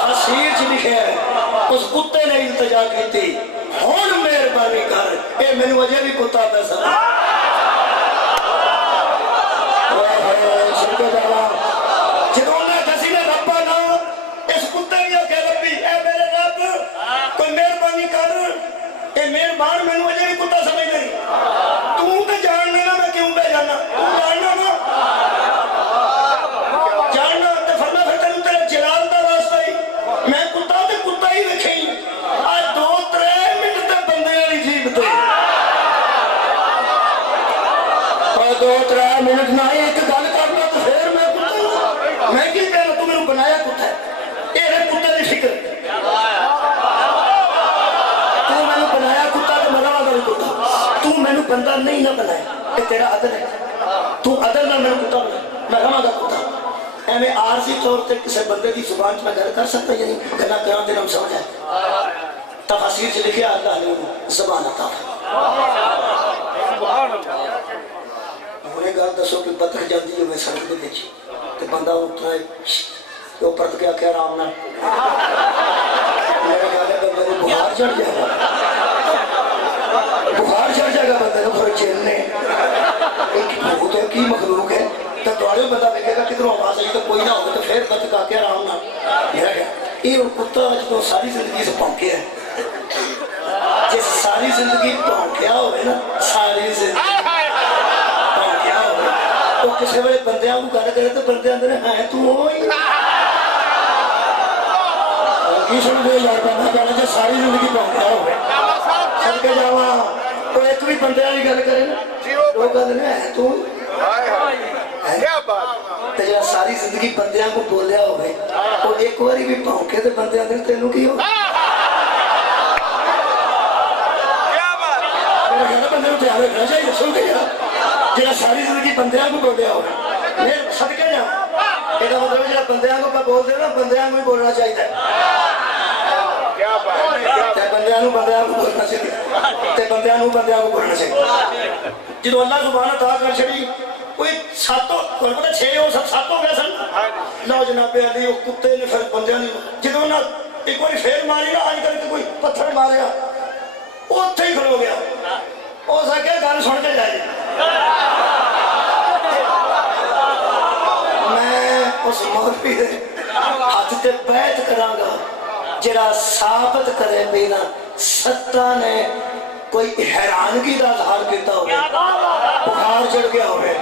تفسیر چ لکھے ہے اس کتے نے التجا کی تھی ہون مہربانی کر اے مینوں اجے بھی کتا پیسہ جدوں نے کسی نے ربا نا اس کتے نے کہ ربی اے میرے رب کوئی مہربانی کر اے مہربان مینوں اجے بھی کتا سمجھ نہیں تو تے جاننے نا میں کیوں بے جانا تو جاننا نا جاننا تے فرما پھر تینوں تیرے جلال دا واسطہ ہی میں کتا تے کتا ہی رکھیں آج 2-3 منٹ تے بندے والی جیب تے اور 2-3 منٹ نہ ایک گل کرنا تو پھر میں کتا میں کی کہنا تو میرے بنایا کتا ہے یہ ہے کتے دی فکر تو میں نے بنایا کتا تو مرا والا کتا تو میں نے بندہ نہیں نہ بنایا یہ تیرا عدل ہے تو عدل نہ میں نے کتا بنایا میں رہا گا کتا ایمیں عارضی طور تے کسی بندے کی زبان میں گھر کر سکتا یعنی کہنا قیام دن ہم سمجھ آئے تفاسیر سے لکھے اللہ نے زبان عطا انہیں گا دسو کہ بطخ جاندی ہے میں سڑک دے دیکھی تو بندہ اترائے تو پرت گیا کیا رام نہ میرے خیال ہے بندے کو بخار چڑھ جائے گا بخار چڑھ جائے گا بندے کو پھر چیلنے ایک بھوت ہے کی مخلوق ہے تو دوڑے بندہ دیکھے گا کدھروں آواز آئی تو کوئی نہ ہوگا تو پھر بطخ آ کے آرام نہ میرا خیال یہ کتا جو ساری زندگی سے پونکے ہے جس ساری زندگی پونکیا ہوئے نا ساری زندگی پونکیا ہوئے وہ کسی وقت بندیاں کو گھر کرے تو بندے اندر ہیں تو ہوئی کی سن دے یار بندہ کہنا جو ساری زندگی پونکیا ہوئے سن کے جاواں تو ایک بھی بندیاں کی گل کرے نا وہ گل نہیں ہے تو تجھا ساری زندگی بندیاں کو بولیا ہوئے اور ایک واری بھی پونکے تو بندے اندر تینوں کی ہو میرا کہنا بندے کو تیار رکھنا چاہیے سن کے جا ساری زندگی بندیاں کو بولیا ہوئے میں صدقے جا یہ مطلب جا بندیاں کو بول دے نا بندیاں کو ہی بولنا چاہیے بندیاں کو بولنا چاہیے بندیاں کو بولنا چاہیے جدو اللہ سبحانہ تعالیٰ کر چھڑی کوئی ساتوں کوئی پتہ 6 ہو سب ہو گیا سن لو جناب علی وہ کتے نے پھر بندیاں نے جدو نا ایک بار پھر ماری نا آج کر کے کوئی پتھر ماریا وہ اتھے ہی کھلو گیا وہ سکے گل سن کے جائے میں اس مولوی دے ہاتھ تے بیعت کراں گا جڑا ثابت کرے بینا ستہ نے کوئی حیرانگی دا اظہار کیتا ہو بخار چڑھ گیا ہوئے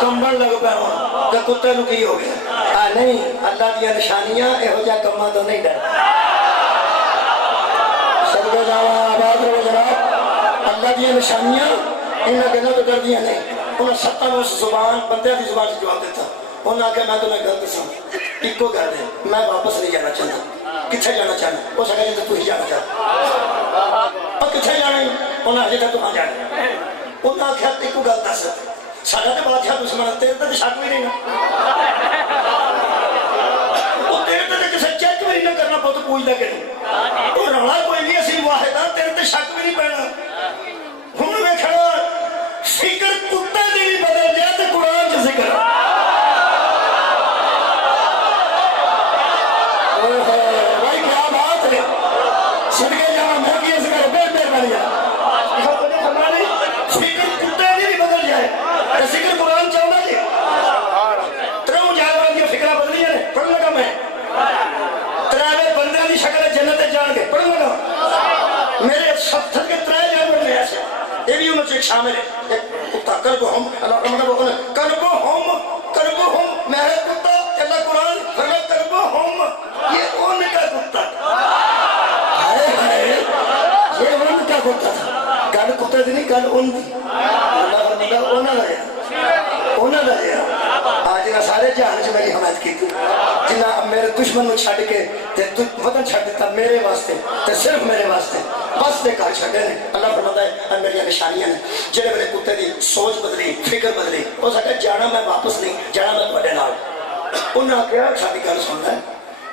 کمبل لگ پہ ہوں کہ کتے نو کی ہو گیا نہیں اللہ دیا نشانیاں اے ہو جا کمہ تو نہیں ڈر صدقہ جاوا آباد رو جناب اللہ دیا نشانیاں انہیں کہنا تو ڈر دیا نہیں انہیں ستہ میں اس زبان بندے دی زبان سے جواب دیتا انہیں آکے میں تمہیں غلط سا ایک کو کہہ دیں میں واپس نہیں جانا چاہتا کتھے جانا چاہنا وہ سکے جیسے تو ہی جانا چاہتا اور کتھے جانا ہی انہیں آجے تک تو ہاں جانا انہیں آکے ایک کو غلط سا ساڑھا تے بادشاہ دشمن تیرے تے شک بھی نہیں نا وہ تیرے تے کسے چیک بھی نہیں کرنا پوت پوچھ دے کے وہ رولا کوئی نہیں اسی واحدہ تیرے تے شک بھی نہیں پڑنا ہوں میں کھڑا فکر کتے دی بھی بدل جائے تو قرآن سے ذکر بھائی کیا بات ہے صدقے جانا میں کیا ذکر بیر باری فکر کتے دی بھی بدل جائے ذکر قرآن چاہتا جی یہ بھی انہوں سے ایک شامل ہے ایک کتا کلبہم اللہ فرماتا کلبہم میں ہے کتا اللہ قرآن فرماتا کلبہم یہ ان کا کتا یہ ان کا کتا تھا گل کتا دی نہیں گل ان دی اللہ فرماتا انہوں نے آج نہ سارے جہان سے میری حمایت کی تھی جنہ میرے دشمن کو چھڑ کے وطن چھڑ دیتا میرے واسطے تے صرف میرے واسطے بس دے کار چھڑے نے اللہ فرماتا ہے میری نشانیاں نے جڑے میرے کتے دی سوچ بدلی فکر بدلی ہو سکتا جانا میں واپس نہیں جانا میں بڑے نال انہوں نے کہا ساری گل سننا ہے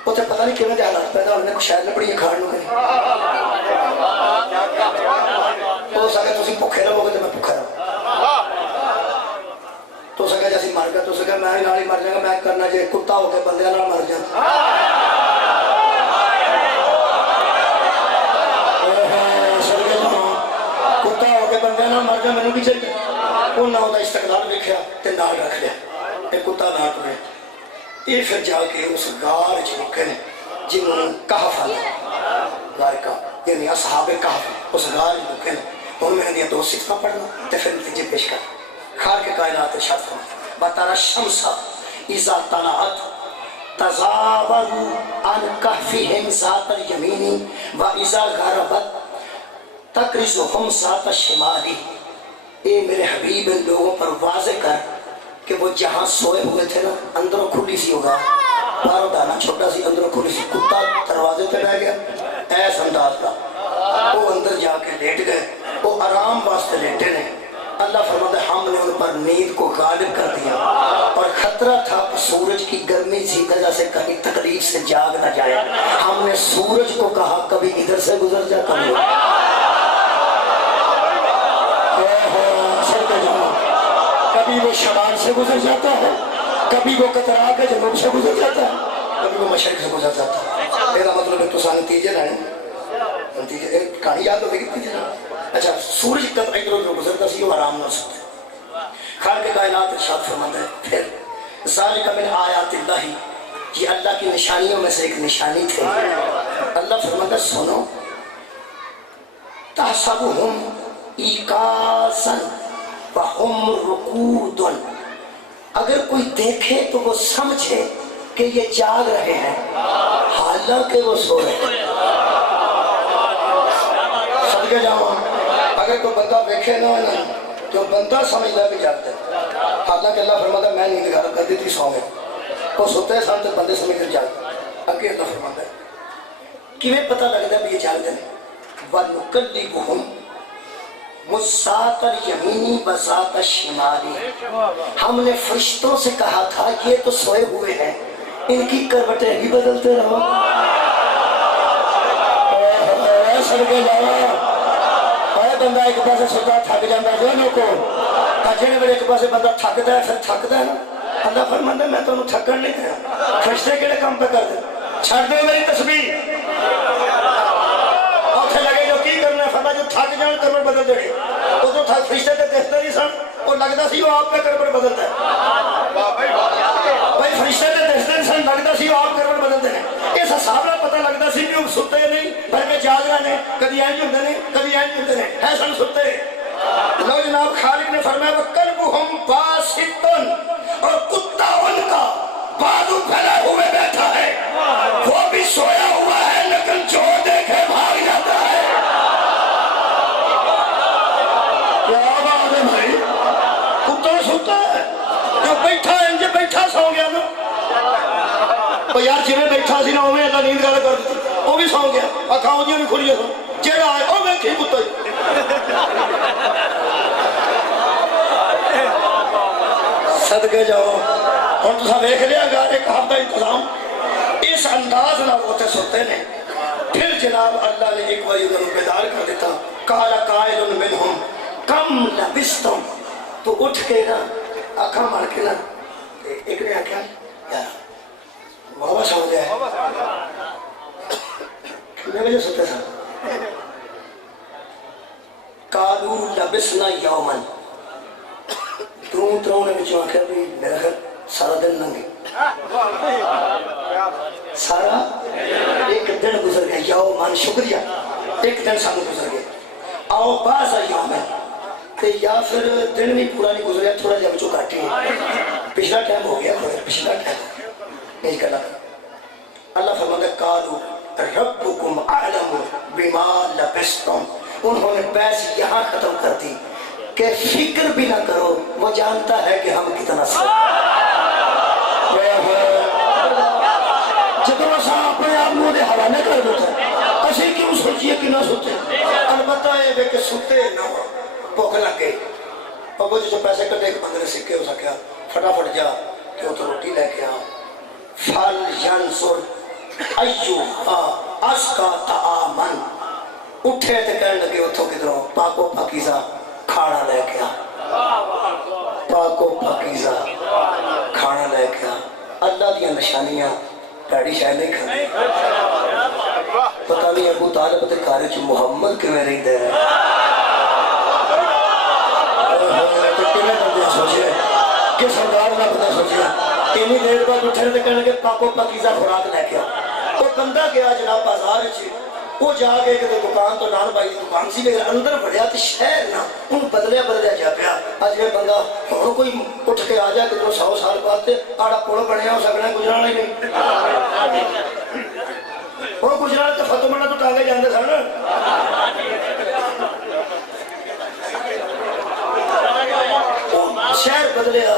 وہ تو پتہ نہیں کیوں دے حالات پیدا ہونے کو شاید لپڑی کھاڑ نو کریں ہو سکتا تسی بھوکے رہو گے تو میں بھوکا رہوں تو سکا جیسی مر گیا تو سکا میں نال ہی مر جاؤں گا میں کرنا جائے کتا ہو کے بندے نال مر جاؤں کتا ہو کے بندے نال مر جاؤں میں نے بھی چاہیے انہوں نے ہوتا استقلال دیکھا تے نال رکھ لیا ایک کتا نہ ٹرے یہ پھر جا کے اس غار چلکے نے جنہوں نے کہف آیا غار کا یعنی اصحاب کہف اس غار چلکے نے ان میں نے دو سکھنا پڑھنا تے پھر نتیجے پیش کر خار کے کائنات ارشاد فرمایا بطر الشمس اذا طلعت تزاور عن کهفهم ذات الیمین واذا غربت تقرضهم ذات الشمال اے میرے حبیب ان لوگوں پر واضح کر کہ وہ جہاں سوئے ہوئے تھے نا اندروں کھلی سی ہوگا باہروں دانا چھوٹا سی اندروں کھلی سی کتا دروازے پہ رہ گیا ایس انداز کا وہ اندر جا کے لیٹ گئے وہ آرام واسطے لیٹے نے اللہ فرماتا ہے ہم نے ان پر نیند کو غالب کر دیا اور خطرہ تھا کہ سورج کی گرمی سی وجہ سے کبھی تکلیف سے جاگ نہ جائے ہم نے سورج کو کہا کبھی ادھر سے گزر جا کبھی کبھی وہ شمال سے گزر جاتا ہے کبھی وہ کترا کے جنوب سے گزر جاتا ہے کبھی وہ مشرق سے گزر جاتا ہے میرا مطلب ہے تو سا نتیجے لائیں نتیجے کہانی یاد ہوگی نتیجے اچھا سورج تب ادھر ادھر گزرتا سی وہ آرام نہ سکتے خالق کائنات ارشاد فرماتا ہے پھر ذالک من آیات اللہ یہ اللہ کی نشانیوں میں سے ایک نشانی تھے اللہ فرماتا ہے سنو تحسبهم ایقاظا وهم رقود اگر کوئی دیکھے تو وہ سمجھے کہ یہ جاگ رہے ہیں حالانکہ وہ سو رہے ہیں صدقے جاؤں اگر کوئی بندہ دیکھے نا تو بندہ سمجھتا ہے کہ جاگتا ہے حالانکہ اللہ فرماتا ہے میں نیند غالب کر دی تھی سو گئے وہ سوتے ہیں سامنے بندے سمجھ کر جاگتا اگے اللہ فرماتا ہے کیویں پتہ لگتا ہے کہ یہ جاگتے ہیں وَنُقَلِّبُهُمْ مُذَّاتَ الْيَمِينِ وَذَاتَ الشِّمَالِ ہم نے فرشتوں سے کہا تھا یہ تو سوئے ہوئے ہیں ان کی کروٹیں بھی بدلتے رہو صدقے جاؤ بندہ ایک پاسے سوتا تھک جاتا ہے دونوں کو جنے میرے ایک پاسے بندہ تھکتا ہے پھر تھکتا ہے نا اللہ فرماتا ہے میں تو انہوں تھکن نہیں دیا فرشتے کیڑے کام پہ کر دیں چھڑ دے میری تسبیح اوتھے لگے جو کی کرنا ہے فرمایا جو تھک جان کروٹ بدل دے وہ تو فرشتے تے دیکھتے نہیں سن وہ لگتا سی وہ آپ پہ کروٹ بدلتا ہے بھائی فرشتے تے دیکھتے نہیں سن لگتا سی وہ آپ کروٹ بدلتے ہیں اس حساب نال پتہ لگتا سی کہ وہ ستے نہیں بلکہ جاگ رہے ہیں کبھی اینج ہوندے نے کبھی اینج ہوندے نے ہے سن ستے لو جناب خالق نے فرمایا وَقَلْبُهُمْ بَاسِطٌ اور کتا ان کا بازو پھیلا ہوئے بیٹھا ہے وہ بھی سویا ہوا ہے لیکن جو دیکھے بھاگ جاتا ہے کیا بات ہے بھائی کتا سوتا ہے جو بیٹھا ہے انجھے بیٹھا سو گیا نا تو یار جی میں بیٹھا سی نا وہ اللہ نیند گالا کر دیتی وہ بھی سو گیا اکھاؤں جی بھی کھلی سو جیڑا آئے وہ میں کی کتا ہی صدقے جاؤ ہوں تو ویکھ لیا گا ایک ہفتہ انتظام اس انداز نہ ہوتے سوتے نے پھر جناب اللہ نے ایک بار انہوں بیدار کر دیتا قال قائل منہم کم لبستم تو اٹھ کے نا آنکھاں مار کے نا ایک نے آکھا یار بابا سو گیا ہے کتنے بجے سوتے تھا قالوا لبسنا یومن تروں نے بچوں آخر بھی میرا خیر سارا دن ننگے سارا ایک دن گزر گیا یومن شکریہ ایک دن سامنے گزر گیا آؤ باز یومن تے یا پھر دن بھی پورا نہیں گزریا تھوڑا جہا بچوں کاٹ ہی پچھلا ٹائم ہو گیا پچھلا ٹائم نہیں کرنا اللہ فرماتا قالوا ربکم اعلم بما لبستم انہوں نے بحث یہاں ختم کر دی کہ فکر بھی نہ کرو وہ جانتا ہے کہ ہم کتنا سب جب اسا اپنے آپ کو دے حوالے کر دیتا ہے اسی کیوں سوچیے کہ نہ سوچے البتہ یہ کہ سوتے نہ ہو بھوک لگ گئی اور وہ جو پیسے کٹے کہ بندے نے سکے ہو سکیا فٹافٹ جا کہ وہ تو روٹی لے کے آ فل ینصر ایوہا ازکا طعامن اٹھے تے کہنے لگے اتھوں کدھروں پاکو پاکیزہ کھانا لے کے آ پاکو پاکیزہ کھانا لے کے آ اللہ دیا نشانیاں پیڑی شاید نہیں کھانے پتہ نہیں ابو طالب تے کارے چو محمد کیویں رہی دے رہے کنے بندے سوچے کہ سردار نہ بندہ سوچے اینی دیر بعد اٹھنے تے کہنے لگے پاکو پاکیزہ خوراک لے کے آ وہ بندہ گیا جناب بازار چی وہ جا گئے کہ دکان تو نان بھائی دکان سی لیکن اندر بڑھیا تو شہر نہ ان بدلیا جا پیا آج میں بندہ ہوں کوئی اٹھ کے آ جائے کہ تو 100 سال بعد آڑا پول بنیا ہو سکنا گجران ہی نہیں وہ گجران تو فتح منا تو ٹانگے جاندے سن شہر بدلیا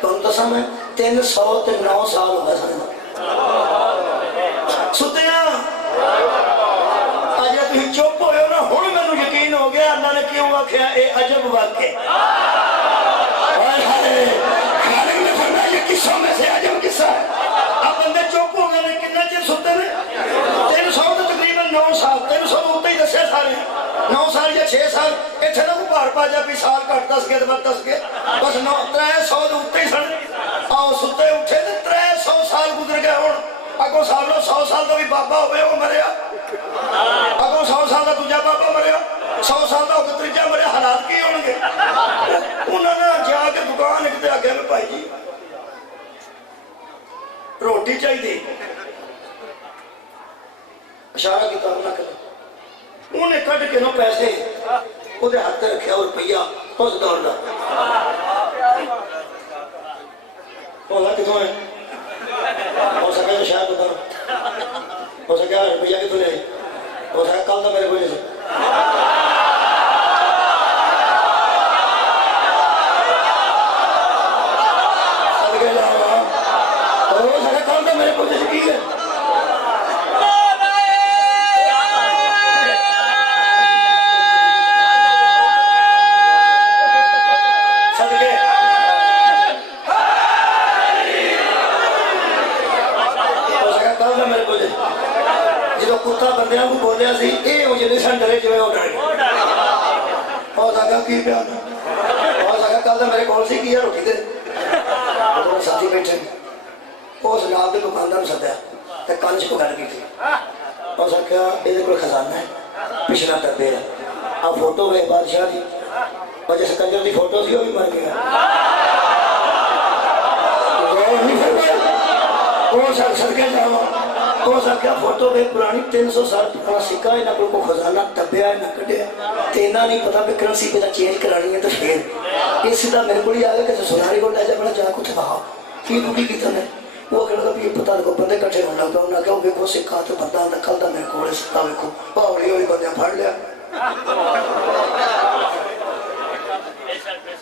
تو ان دسا میں 309 سال ہو گئے سن ستیاں آج تھی چپ ہوئے ہو نا ہوں میں یقین ہو گیا اللہ نے کیوں آخیا اے عجب واقع خالق نے فرمایا یہ قصوں میں سے عجب قصہ ہے اب بندے چپ ہو گئے کتنا چیر ستے نے 300 تو تقریباً 9 سال 300 اتنے ہی دسے سارے 9 سال یا 6 سال اتنے نہ کوئی بھار پا جا بھی سال کٹ دس گئے تو دس گئے بس 300 اتنے ہی سن آؤ ستے اٹھے تو 300 سال گزر گئے ہوں اگوں سالوں 100 سال کا بھی بابا ہوئے وہ مریا اگوں 100 سال کا دوجا بابا مریا 100 سال کا ہوگا تیجا مریا حالات کی ہوں گے انہوں نے جا کے دکان ایک دے آگے میں بھائی جی روٹی چاہیے اشارہ کیتا انہوں نے کرا انہیں کٹ کے نو پیسے وہ دے ہاتھ رکھیا اور روپیہ اس دور دا بولا کتوں ہے ہو سکا تو شاید بتا ہو سکا روپیہ کتوں لے ہو سکا کل تھا میرے کوئی سے ہو سکا کل تھا میرے کوئی سے کی ہے کتا بندیاں کو بولیا سی اے مجھے نہیں سن ڈرے جو ہے وہ ڈر گئے اور سکا کی پیانا اور سکا کل تو میرے کول سی کیا روٹی دے تو ساتھی بیٹھے اس جناب کے دکاندار سدیا تے کنج کو گل کی تھی اور سکا یہ کوئی خزانہ ہے پچھلا ڈبے ہے اب فوٹو گئے بادشاہ دی اور جیسے کنجر دی فوٹو سی وہ بھی مر گیا وہ سڑکے جاؤ تو سکیا فوٹو میں پرانی 300 سال پرانا سکا ہے نہ کوئی خزانہ دبیا ہے نہ کٹیا تینا نہیں پتا کہ کرنسی پہ چینج کرانی ہے تو پھر یہ سیدھا میرے کو ہی آ گیا کہ سناری کو ڈیجا بڑا جا کچھ کہا کی ڈوٹی کی تنے وہ کہنا تھا یہ پتا لگو بندے کٹھے ہونے لگا انہوں نے کہا ویکھو سکا تو بندہ نکل دا میرے کو سکا ویکھو پاوڑی ہوئی بندے پھڑ لیا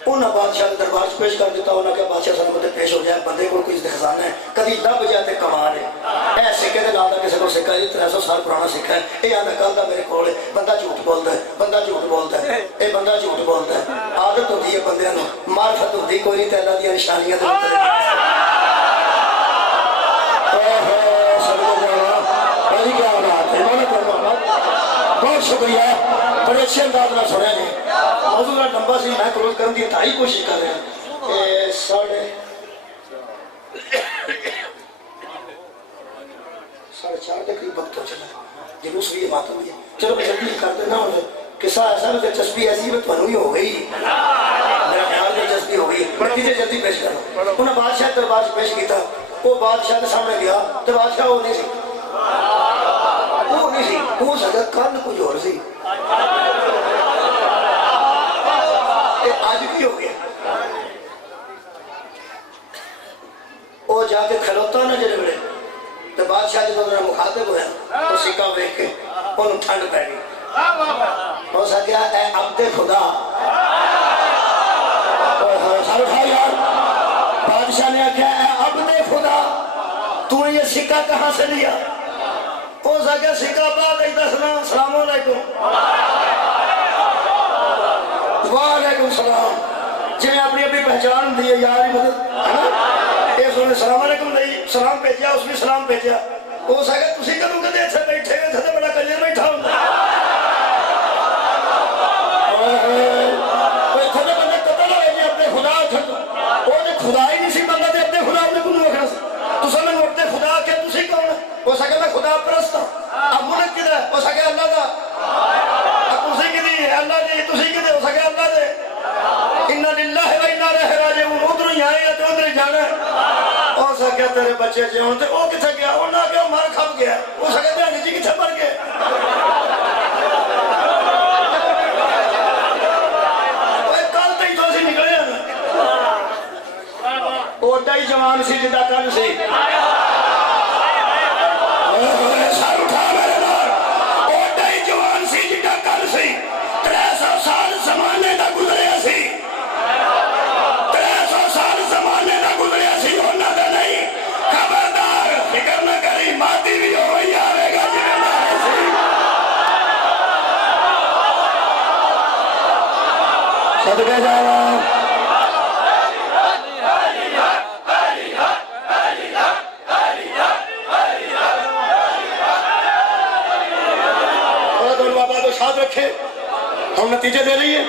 انہاں بادشاہ کے دربار پیش کر دیتا انہاں کہ بادشاہ سن مدد پیش ہو جائے بندے کو کوئی خزانہ ہے کبھی لب جاتے کمال ہے اے سکے دے نال دا کسے کو سکا ہے 300 سال پرانا سکا ہے اے آندا کل دا میرے کول ہے بندہ جھوٹ بولدا ہے بندہ جھوٹ بولدا ہے اے بندہ جھوٹ بولدا ہے عادت ہوندی ہے بندیاں نوں معرفت ہوندی کوئی نہیں تے اللہ دی نشانیاں دے اوپر بہت شکریہ بڑے اچھے انداز میں سنیا جی موضوع کا لمبا سی میں کلوز کرنے کی انتہائی کوشش کر رہا ہوں کہ 4:30 کے قریب وقت ہو چلا جلوس بھی بات ہوئی ہے چلو میں جلدی کر دینا ہوں قصہ ایسا ہے دلچسپی ایسی ہے تمہیں ہی ہو گئی میرا خیال دلچسپی ہو گئی بڑی جلدی پیش کرو انہیں بادشاہ دربار پیش کیا وہ بادشاہ کے سامنے گیا تو بادشاہ وہ نہیں سی ہو سکتا کل کچھ اور سی بادشاہ جب انہوں نے مخاطب ہوا تو سکہ دیکھ کے انہوں ٹھنڈ پہ گئی ہو سکیا اے عبد خدا سر اٹھا یار بادشاہ نے کہا اے عبد خدا تو یہ سکہ کہاں سے لیا ہو سکیا سکہ بعد ایک دسنا السلام علیکم وعلیکم السلام جنہیں اپنی اپنی پہچان دی ہے یار ہی مدد اس نے السلام علیکم نہیں سلام بھیجا اس نے سلام بھیجا ہو سکے تسی کروں کہ ایتھے بیٹھے ہوئے تھے بڑا کنجر بیٹھا ہوں کوئی خود بندے قتل ہوئے جی اپنے خدا اٹھن وہ جو خدا ہی نہیں سی بندہ دے اپنے خدا اپنے کن رکھنا سی تو سمجھ اپنے خدا کیا تسی کون ہو سکے میں خدا پرست ہوں اب ملک کدھر ہے ہو سکے اللہ دا اب تسی کدھی ہے اللہ دی تسی کدھے ہو سکے اللہ دے اِنَّا لِلَّهِ وَإِنَّا إِلَيْهِ رَاجِعُونَ ادھر ہی آئے تو ادھر ہی جانا ہو سکے تیرے بچے جیون تے وہ کتھے گیا وہ نہ گیا مار کھپ گیا ہو سکے دہانی جی کتھے مر گئے کل تے ہی تو اسی نکلے ہیں اوڈا ہی جوان سی جدہ کل سی سر اٹھا میرے نار اوڈا ہی جوان سی جدہ کل سی 300 سال زمانے دا گزریا سی 300 سال زمانے دا گزریا سی ہونا دا نہیں خبردار فکر نہ کری مادی بھی ہو وہی آرے گا جنہیں مارے سی صدقے جاوا بابا تو شاد رکھے ہم نتیجے دے رہی ہیں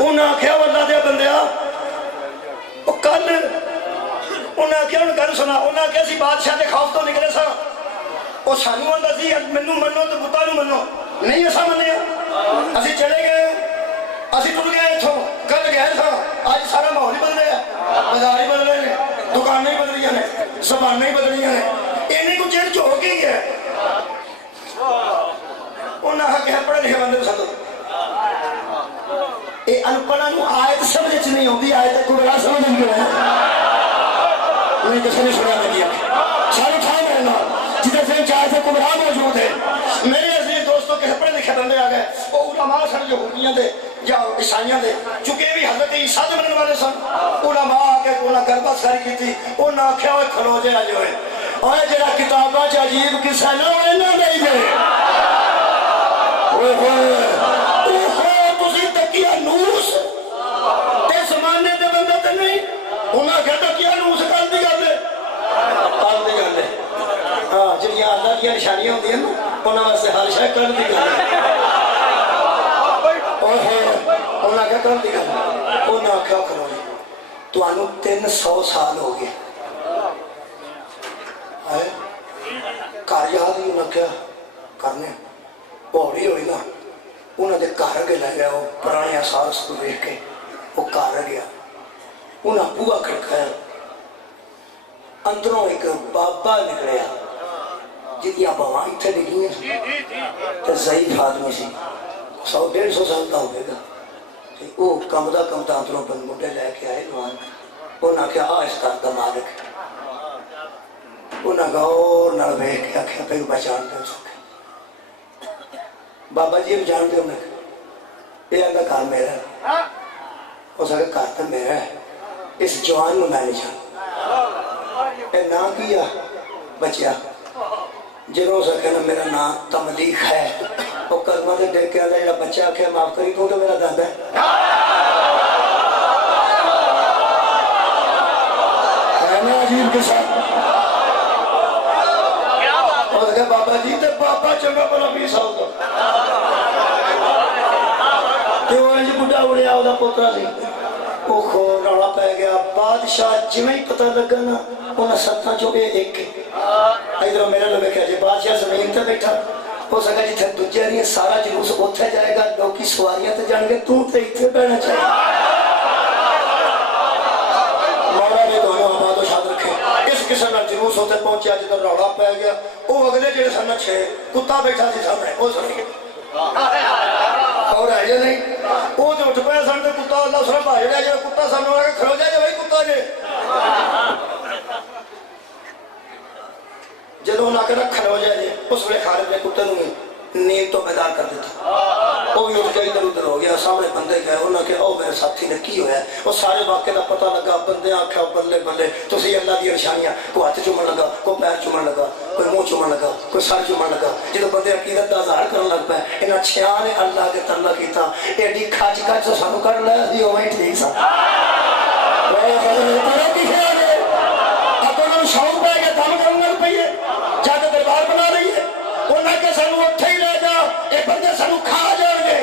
انہاں آکھیا وہ اللہ دیا بندیا وہ کل انہاں آکھیا انہوں گھر سنا انہاں آکھیا سی بادشاہ دے خوف تو نکلے سا وہ سانو اندہ سی منو منو تو بتا نو منو نہیں ایسا منیا اسی چلے گئے اسی ٹر گئے اتھوں کل گئے تھا آج سارا ماحول ہی بدل گیا بازار ہی بدل رہے ہیں دکانیں ہی بدل رہی ہیں زبانیں ہی بدل رہی ہیں انہیں کو چیر جو ہو گئی ہے انہاں آکھیا پڑھے لکھے بندے پسند اے انپڑھا نو آیت سمجھ نہیں ہوتی آیت کو بڑا سمجھ نہیں ہے انہیں کسی نے سنا نہیں دیا سارے اٹھائے میرے نام جدھر سے چاہے سے کبرا موجود ہے میرے عزیز دوستوں کے پڑھے لکھے بندے آ گئے وہ علماء سن یہودیاں دے یا عیسائیاں دے چونکہ بھی حضرت عیسیٰ دے بننے والے سن علماء آ کے انہاں گربت ساری کی تھی انہاں آکھیا ہوئے کھلو جے جو ہے اور جڑا کتاباں چ عجیب قصہ نہ ہوئے نہ نہیں دے تسی تکیا نوس تے زمانے دے بندے تے نہیں انہاں کہا تکیا نوس کل دی گل ہے کل دی گل ہے ہاں جڑیاں اللہ دی نشانیاں ہوندیاں نا انہاں واسطے ہر شے کل دی گل ہے انہاں کہا کل دی گل ہے انہاں کہا کرو تانوں 300 سال ہو گئے گھر یاد ہی انہاں کیا کرنے پوڑی ہوئی نا انہوں نے گھر کے لے گیا وہ پرانے احساس کو دیکھ کے وہ گھر گیا انہوں نے بوا کھڑکایا اندروں ایک بابا نکلیا جتیاں باواں اتھے لگی ہیں تو ضعیف آدمی سی 100-150 سال کا ہوئے گا وہ کمدہ اندروں پر مڈے لے کے آئے نوان انہوں نے کہا اس گھر دا مالک انہوں نے کہا اور نہ بیٹھ کے آکھیا پہ بچان دے سکے بابا جی اب جانتے ہوں نے یہ اندھا کار میرا ہے وہ سارے کارتا میرا ہے اس جوان میں نے جان اے نام کیا بچیا جنہوں سے کہنا میرا نام تملیخ ہے وہ کلمہ دے دیکھ کے آدھا جڑا بچہ آکھے معاف کری تو میرا دادا ہے نا عجیب کے ساتھ اور کہا بابا جی تے بابا چنگا بلا 20 سال کا تے وہ انج بڑھا اڑیا وہ پوترا سی وہ کھو رولا پہ گیا بادشاہ جویں ہی پتہ لگا نا انہاں ستاں چوں ایک ادھر میرے لوگ کہا جی بادشاہ زمین تے بیٹھا ہو سکا جتھے دوجے نہیں سارا جلوس اوتھے جائے گا لوکی سواریاں تے جان گے تو تے ایتھے بیٹھنا چاہیے مولا نے دونوں آباد و شاد رکھے اس قسم کا جلوس ہوتے پہنچیا جدھر رولا پہ گیا وہ اگلے جڑے سن چھے کتا بیٹھا سی سامنے وہ سن اور ہے نہیں وہ جو اٹھ پہ سن تے کتا اللہ سر بھائی جڑا جڑا کتا سامنے والا کھلو جائے بھائی کتا جے جدو انہاں کہ کھڑے ہو جائے اس ویلے خالد نے کتے نوں نیند تو بیدار کر دیتا، وہ بھی اٹھ کے ادھر ادھر ہو گیا، سامنے بندے گئے، انہاں کہ او میرے ساتھی نے کی ہویا ہے، وہ سارے واقعے دا پتہ لگا، بندے آکھیا بلے بلے تسی اللہ دی نشانیاں، کوئی ہاتھ چومن لگا، کوئی پیر چومن لگا، کوئی منہ چومن لگا، کوئی سر چومن لگا، جدو بندے عقیدت دا اظہار کرن لگ پے انہاں چھیاں نے اللہ کے ترلا کیتا، ایڈی کھچ کھچ تو سانو کر لیا سی اوویں ٹھیک سا شوق پہ گیا دم کرنے لگ پئی ہے، جا کے دربار بنا رہی ہے، انہاں کہ سانو اتھے ہی لے جا، اے بندے سانو کھا جان گے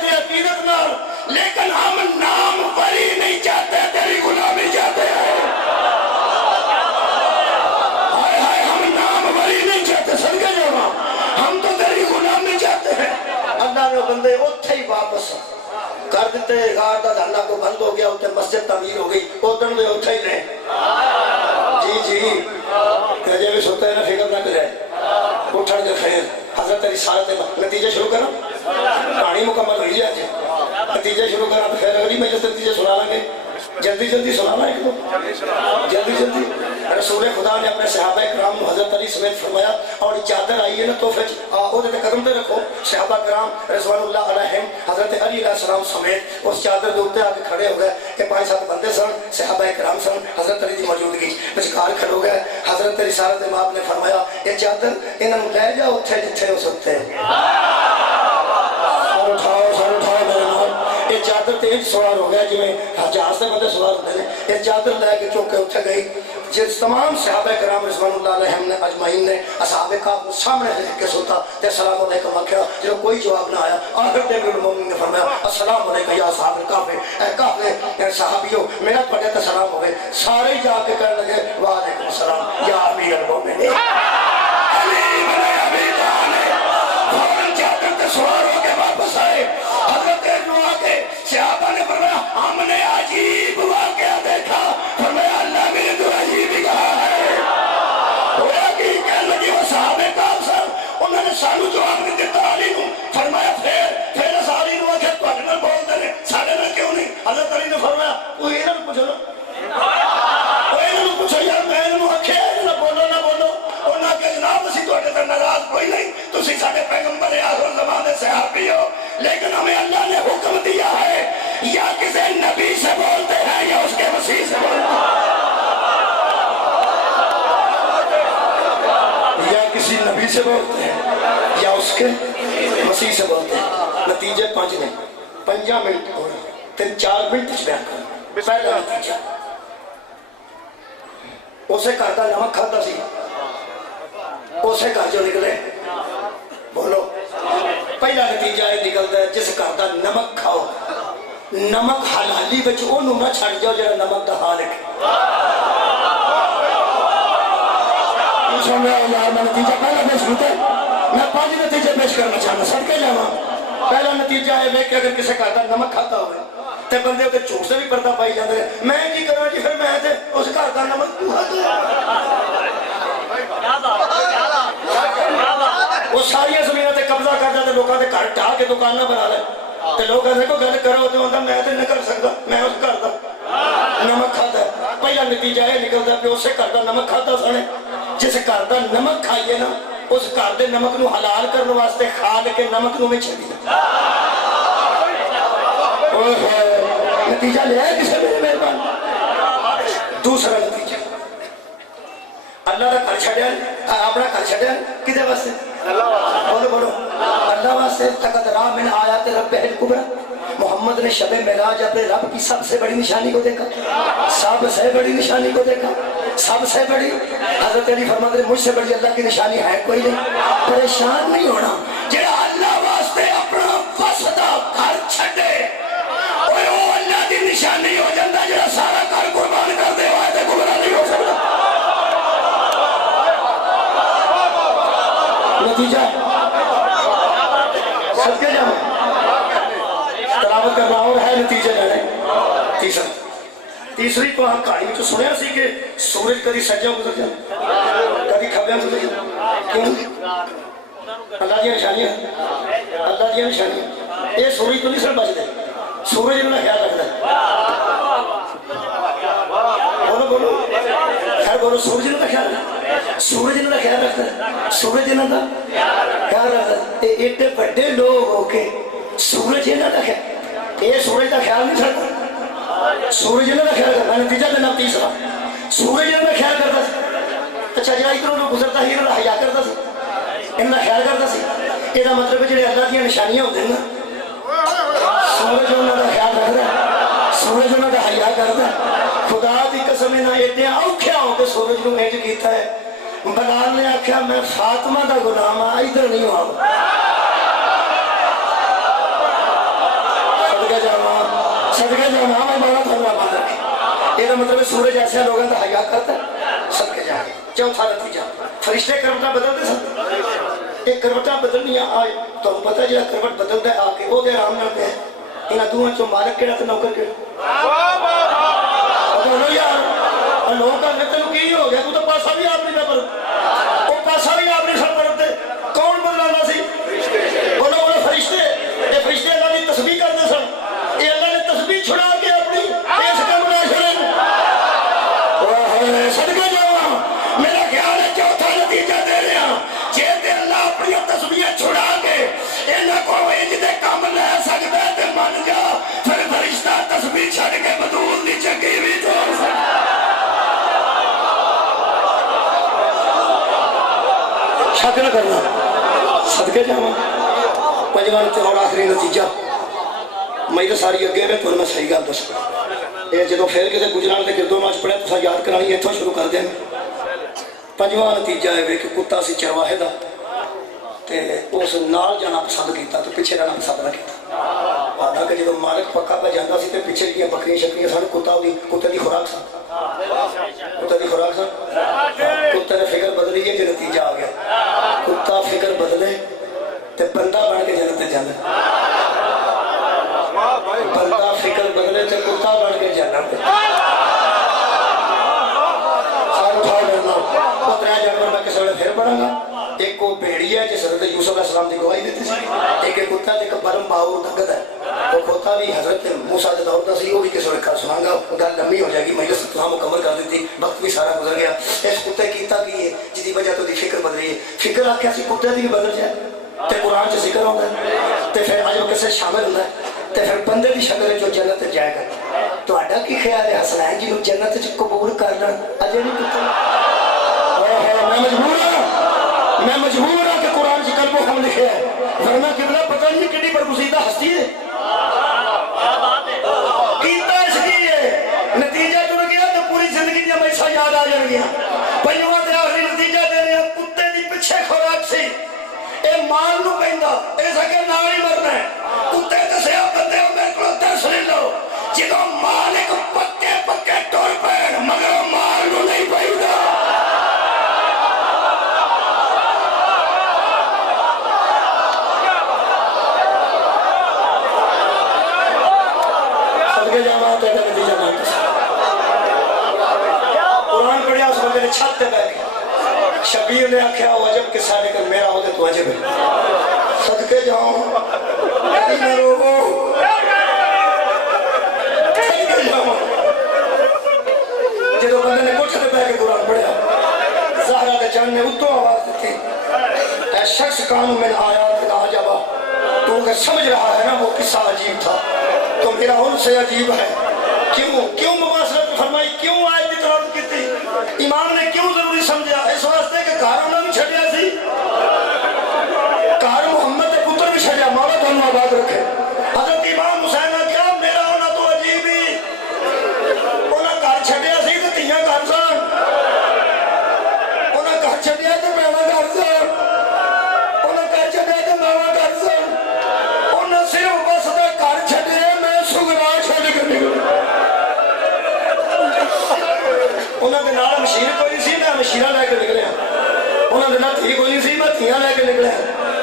تے عقیدت نال، لیکن ہم نام ولی نہیں چاہتے، تیری غلامی چاہتے ہیں، ہائے ہائے ہم نام ولی نہیں چاہتے، صدقے جاواں ہم تو تیری غلامی چاہتے ہیں۔ اللہ نے بندے اتھے ہی واپس کر دیتے، غار دا دھرنا کو بند ہو گیا، اتنے مسجد تعمیر ہو گئی، ادھر دے اتھے ہی رہے۔ جی تجھے بھی سوتے ہیں نا، فکر نہ کرے، اٹھن کے خیر حضرت رسالت نتیجے شروع کرو، کہانی مکمل ہوئی ہے آج، نتیجے شروع کرنا تو پھر اگلی مجلس نتیجے سنا لیں گے، جلدی جلدی سنانا ایک دو جلدی جلدی۔ رسول خدا نے اپنے صحابہ کرام حضرت علی سمیت فرمایا، اور چادر آئی ہے نا تحفے وہ قدم پہ رکھو، صحابہ کرام رضوان اللہ علیہم حضرت علی علیہ السلام سمیت اس چادر کے اوپر آ کے کھڑے ہو گئے کہ 5-7 بندے سن، صحابہ کرام سن، حضرت علی کی موجودگی بچکار کھڑے ہو گئے۔ حضرت رسالت امام نے فرمایا یہ چادر انہوں لے جاؤ اتھے جتھے ہو سکتے ہیں، سر اٹھاؤ میرے نال، یہ چادر تیز سوار ہو گیا، جی میں جہاز سے بندے سوار ہوتے ہیں، یہ چادر لے کے چوک کے اتھے گئی، جس تمام صحابہ کرام رضوان اللہ علیہم نے اجمعین نے اصحاب کہف سامنے سے کے سوتا تے السلام علیکم آکھیا، جو کوئی جواب نہ آیا، آخر تے المومنین نے فرمایا السلام علیکم یا اصحاب الکہف، اے کہف صحابیو میرا تواڈے تے سلام ہوے، سارے جا کے کہنے لگے وعلیکم السلام یا امیر المومنین، علی بن ابی طالب فوراً چادر تے سوار ہو کے واپس آئے۔ حضرت نوح کے صحابہ نے فرمایا ہم نے عجیب واقعہ دیکھا، فرمایا اللہ میرے تو عجیب ہی کہا ہے، ہویا کہ کہنے لگی وہ صحابہ کہف سن، انہوں نے سانو جواب نہیں دیتا علی نو، فرمایا پھر اس علی نو آکھے تواڈے نال بولدے نے ساڈے نال کیوں نہیں؟ حضرت علی نے فرمایا وہ انہاں نوں پوچھو نا، وہ انہاں نوں پوچھو یار، میں انہاں نوں آکھیا نہ بولو نہ بولو، انہاں کہ جناب اسی تواڈے تے ناراض کوئی نہیں، تسی ساڈے پیغمبر آخر زمان دے صحابی ہو، لیکن ہمیں اللہ نے حکم دیا ہے یا کسی نبی سے بولتے ہیں یا اس کے مسیح سے بولتے ہیں، یا کسی نبی سے بولتے ہیں یا اس کے مسیح سے بولتے ہیں۔ نتیجے 5 نہیں 5 منٹ ہو رہا، 3-4 منٹ بیان کرنا۔ پہلا نتیجہ اسے گھر کا نمک کھاتا سی، اسے گھر جو نکلے بولو، پہلا نتیجہ یہ نکلتا ہے جس گھر کا نمک کھاؤ، نمک حلالی بچ انہوں نہ چھڑ جاؤ جڑا نمک دا حال ہے۔ میں نتیجہ پہلا پیش کرتا ہے، میں 5 نتیجے پیش کرنا چاہنا، سب کے جانا۔ پہلا نتیجہ ہے کہ اگر کسی گھر کا نمک کھاتا ہوئے تے بندے ہوتے جھوٹ سے بھی پردہ پائی جاتے ہیں، میں کی کروں جی پھر میں تے اس گھر کا نمک وہ ساری زمینوں تے قبضہ کر جاتے، لوگوں کے گھر ڈھا کے دکانیں بنا لے تے لوگ ایسے کو گل کرو تو ہوتا میں تے نہیں کر سکتا، میں اس گھر کا نمک کھاتا ہے۔ پہلا نتیجہ یہ نکلتا کہ اسے گھر کا نمک کھاتا سنے، جس گھر کا نمک کھائیے نا اس گھر دے نمک نو حلال کرنے واسطے کھاد کے نمک نو میں چھڑی۔ نتیجہ لیا ہے کسے میرے مہربان؟ دوسرا نتیجہ اللہ کا گھر چھڑیا، اپنا گھر چھڑیا کدے واسطے؟ بولو بولو اللہ واسطے۔ تقد را من آیات رب الکبریٰ، محمد نے شب معراج اپنے رب کی سب سے بڑی نشانی کو دیکھا، سب سے بڑی نشانی کو دیکھا، سب سے بڑی۔ حضرت علی فرماتے ہیں مجھ سے بڑی اللہ کی نشانی ہے کوئی نہیں۔ پریشان نہیں ہونا، جڑا اللہ واسطے اپنا وسدا گھر چھڈے وہ اللہ کی نشانی ہو جاتا، جڑا سارا گھر قربان کر دے وہ تے گمراہ نہیں ہو سکتا۔ نتیجہ سب کے جانا تلاوت کرنا اور ہے نتیجہ لینے۔ تیسری تو ہم کہانی میں جو سنیا سی کہ سورج کدی سجیاں گزر جائے کدی کھبیاں گزر جائے، کیوں؟ اللہ دیا نشانیاں، اللہ دیا نشانیاں۔ یہ سورج تو نہیں سر بچتے، سورج انہوں نے خیال رکھتا ہے۔ بولو بولو خیر بولو سورج کا خیال ہے سورج کا خیال رکھتا ہے سورج انہوں کا خیال رکھتا ہے ایڈے بڑے لوگ ہو کے سورج انہوں کا خیال یہ سورج کا خیال نہیں رکھتا سورج انہوں کا خیال کرتا نتیجہ دینا تیسرا سورج انہوں کا خیال کرتا سی اچھا جا ادھر گزرتا ہی انہوں حیا کرتا سی انہوں کا خیال کرتا سی یہ مطلب جڑے اللہ دیا نشانیاں ہوتے ہیں نا سورج انہوں کا خیال رکھتا ہے سورج انہوں کا حیا کرتا ہے خدا دی قسم نہ ایڈے اوکھیا ہو کے سورج نو انج کیتا ہے بلال نے آخیا میں فاطمہ دا غلام ہاں ادھر نہیں ہوں صدقے جاواں میں بڑا تھوڑا بات رکھے یہ مطلب سورج ایسے لوگوں کا حیا کرتا ہے صدقے جا چوتھا نتیجہ فرشتے کروٹاں بدلتے سن ایک کروٹاں بدلنیاں آئے تو پتہ جا کروٹ بدلتا ہے آ کے وہ دے آرام نال پہ انہاں دوواں چوں مالک کیڑا تے نوکر کیڑا بولو یار لوگ کہتے تینوں کی ہو گیا تو پاسا بھی آپ نہیں پر وہ پاسا بھی آپ نہیں سر کرتے کون بدلانا سی بولو بولو فرشتے یہ فرشتے اللہ کی تسبیح کرتے سن یہ اللہ نے تسبیح چھڑا کے اپنی اس کا مناشرے صدقے جاواں میرا خیال ہے چوتھا نتیجہ دے رہے ہیں جے تے اللہ اپنی تسبیح چھڑا کے انہاں کو انج دے کام لے سکدا تے من جا پھر فرشتہ تسبیح چھڑ کے بدول دی چنگی بھی چھوڑ سکدا شک نہ کرنا صدقے جاواں پنجواں تے اور آخری نتیجہ میں تو ساری اگے میں پر میں صحیح گل دس یہ جدوں پھر کسی گجران کے گردوں ماچ پڑے تو یاد کرانی اتوں شروع کر دیں پنجواں نتیجہ ہے کہ کتا سی چرواہے دا تے اس نال جانا پسند کیتا تو پیچھے رہنا پسند نہ کیتا حالانکہ جدوں مالک پکا پہ جانا سی تے پیچھے جہاں بکریاں شکریاں سن کتے دی خوراک سن کتے دی خوراک سن کتے نے فکر بدلی ہے کہ نتیجہ آ گیا کتا فکر بدلے تے بندہ بن کے جنت تے جانا بندہ فکر بدلے تے کتا بن کے جنت تے سارے اٹھا لینا وہ ترے جانور میں کسی ویلے پھر پڑھاں گا ایک وہ بھیڑی ہے جس حضرت یوسف علیہ السلام کی گواہی دیتی سی ایک کتا ایک برم باور دگت ہے وہ کھوتا بھی حضرت موسیٰ دے دور دا سی وہ بھی کسی ویلے سناں گا گل لمبی ہو جائے گی مجلس تہاں مکمل کر دیتی وقت بھی سارا گزر گیا اس کتے کیتا کی ہے جدی وجہ تو دی فکر بدلی ہے فکر آکھیا سی کتے دی بدل جائے تے قرآن سے ذکر ہوتا ہے تے پھر آج وہ کسے شامل ہوتا ہے تے پھر بندے دی شکل جو جنت جائے گا تو اڈا کی خیال ہے حسنین جی جنت چ قبول کر لیں اجے نہیں کیتا میں مجبور ہوں کہ قرآن کی قلب و ہم لکھے ہے ورنہ قبلہ پتہ نہیں کتنی برگزیدہ ہستی ہے کیتا اس کی ہے نتیجہ جڑ گیا تو پوری زندگی دیا میسا یاد آ جان گیا پنجواں تے آخری نتیجہ دے رہے ہیں کتے دی پیچھے خوراک سی اے مال نو کہندا اے سکے نال ہی مرنا ہے کتے دسیا بندے ہو میرے کو درس لے لو جدوں مالک پکے پکے ٹر پین مگر مال نو نہیں پائیدا قرآن پڑھیا اس بندے نے چھت تے بیٹھ گیا شبیر نے آکھیا وہ عجب قصہ لیکن میرا ہو تو عجب ہے صدقے جاؤں میں روگو صدقے جاؤں جدو بندے نے کوٹھے تے بیٹھ کے قرآن پڑھیا زہرا دے جان نے اتوں آواز دیتی اے شخص کانوں میں آیات کا عجبا تو کہ سمجھ رہا ہے نا وہ قصہ عجیب تھا تو میرا ان سے عجیب ہے کیوں مواصلت فرمائی کیوں آیت کی تلاوت کی امام نے کیوں ضروری سمجھا اس واسطے کہ گھر انہوں نے چھڑیا سی گھر محمد کے پتر بھی چھڑیا مولا تو انہوں آباد رکھے حضرت امام حسین نے کیا میرا ہونا تو عجیب ہی انہوں گھر چھڑیا سی تو تیاں گھر سن انہوں گھر چھڑیا تو میرا گھر سن انہوں گھر چھڑیا تو میرا گھر سن انہوں صرف بس دا گھر چھڑیا میں سگنا چھڑ کے نکلا انہوں نے نال مشیر کوئی نہیں سی میں مشیرہ لے کے نکلے انہوں نے نہ تھی کوئی نہیں سی میں تھیاں لے کے نکلے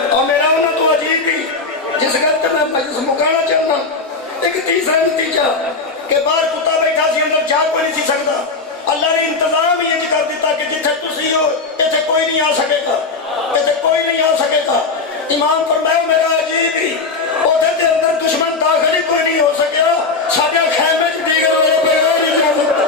اور میرا انہوں تو عجیب بھی جس گھر میں مجلس مکانا چاہنا ایک تیسرا نتیجہ کہ باہر کتا بیٹھا سی اندر جا کوئی نہیں سی سکتا اللہ نے انتظام ہی کر دیتا کہ جتھے تسی ہو ایتھے کوئی نہیں آ سکے گا ایتھے کوئی نہیں آ سکے گا امام فرمایا میرا عجیب ہی اوتھے دے اندر دشمن داخل ہی کوئی نہیں ہو سکیا ساڈے خیمے چ دیگر والے پیغام نہیں جا سکتا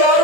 4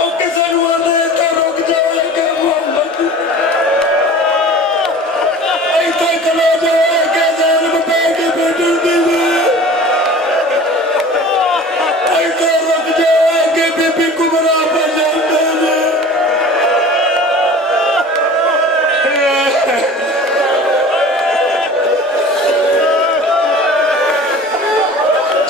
ਉਹ ਕਿਸੇ ਨੂੰ ਆਂਦੇ ਤਾਂ ਰੁਕ ਜਾਓ ਕਿ ਮੁਹੰਮਦ ਇੱਥੇ ਚਲੋ ਜਾਓ ਕਿ ਜ਼ਾਲਮ ਪੈ ਕੇ ਬੈਠੇ ਦੀ ਇੱਥੇ ਰੁਕ ਜਾਓ ਕਿ ਬੀਬੀ ਕੁਬਰਾ ਬਣ ਜਾਂਦੇ ਨੇ।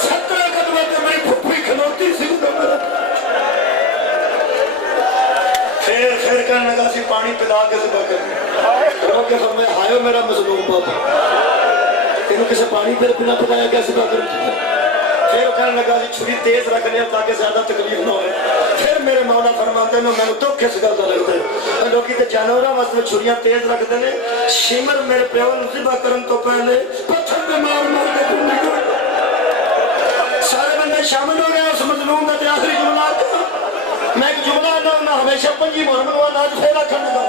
7 موتی سی پھر کہنے لگا سی پانی پلا کے ذبح کریں کہ فرمایا ہائے میرا مظلوم پاپا تینوں کسے پانی پھر بنا پکایا کیا ذبح کریں پھر کہنے لگا سی چھری تیز رکھنے تاکہ زیادہ تکلیف نہ ہوئے پھر میرے مولا فرماتے ہیں میں تو کس گل کا لگتا ہے لوگی تے جانوراں واسطے چھریاں تیز رکھتے ہیں شمر میرے پیو نوں ذبح کرن تو پہلے پتھر پہ مار مار کے پھر نکل سارے بندے شامل ہو گئے اس مظلوم کا تے آخری جملہ میں ایک جملہ نہ ہمیشہ پنجی محمد آج پھر رکھن لگا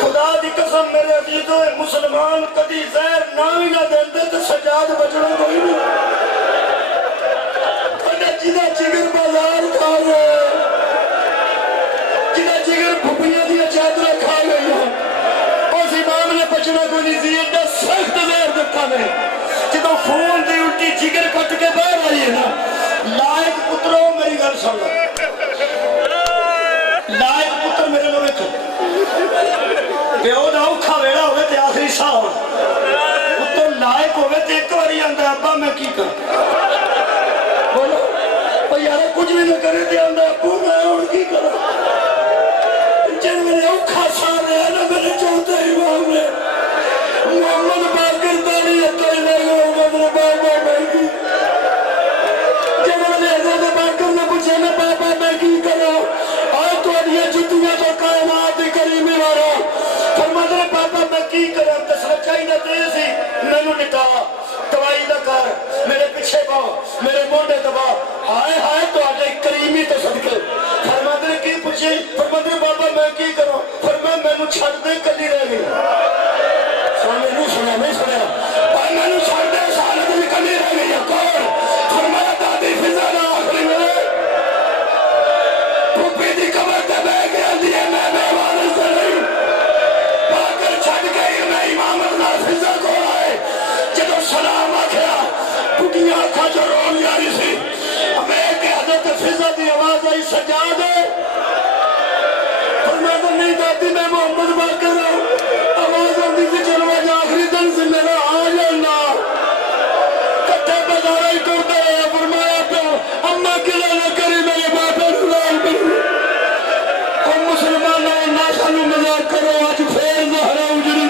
خدا دی قسم میرے عزیزوں مسلمان کدی زہر نہ ہی نہ دیندے تے سجاد بچنا کوئی نہیں جدہ جگر بازار کھا گئے جدہ جگر بھپیاں دیا چادرہ کھا گئی ہیں اس امام نے بچنا کو نہیں زیر دا سخت زہر دکھا میں جدہ خون دی الٹی جگر کٹ کے باہر آئی ہے نا لائق پتروں میری گھر سن لائق پتر میرے لوگ کھا بیو دا اوکھا ویڑا ہوئے تے آخری سا ہو پتر لائق ہوئے تے ایک واری اندر ابا میں کی کر بولو یارا کچھ بھی نہ کرے تے اندر ابو میں اور کی کرا جن میرے اوکھا سا رہا نا میرے چوتھے امام نے محمد باقر داری اتائی لے گا محمد بابا میں کی جن میرے حضرت باقر نے پوچھے نا بابا میں کی کرا آئے تو یہ جتیاں تو کائنات کریمی وارا فرماتے ہیں بابا میں کی کرا تسلچائی نہ تیزی میں نو نکا دوائی نہ کر میرے پیچھے باؤ میرے موڑے دبا ہائے ہائے تو آجے کریمی تو صدقے فرماتے ہیں کی پوچھے فرماتے ہیں بابا میں کی کروں فرمایا میں نو چھڑ دے کلی رہ گئی سامنے نو سنا نہیں سنا بھائی میں نو چھڑ دے سالت میں کلی رہ گئی کون فرمایا دادی فضانہ آخری میں پھوپی دی کمر تے بے گیا دیئے میں بیوان سے نہیں باکر چھڑ گئی میں امام ابن فضا کو آئے جدو سلام آکھیا پٹیاں آکھا جو رول یاری سی ہمیں کہ حضرت فضا دی آواز آئی سجاد ہے فرمایا تو نہیں دادی میں محمد باکر ہوں آواز آتی سے چلوا جا آخری دن سے میرا آ جانا کٹھے بازارہ ہی کرتے ہیں فرمایا تو اممہ کلا نہ کری میرے باپے رلال پر مسلمانوں ناسانو مذاق کرو آج پھر زہرہ اجری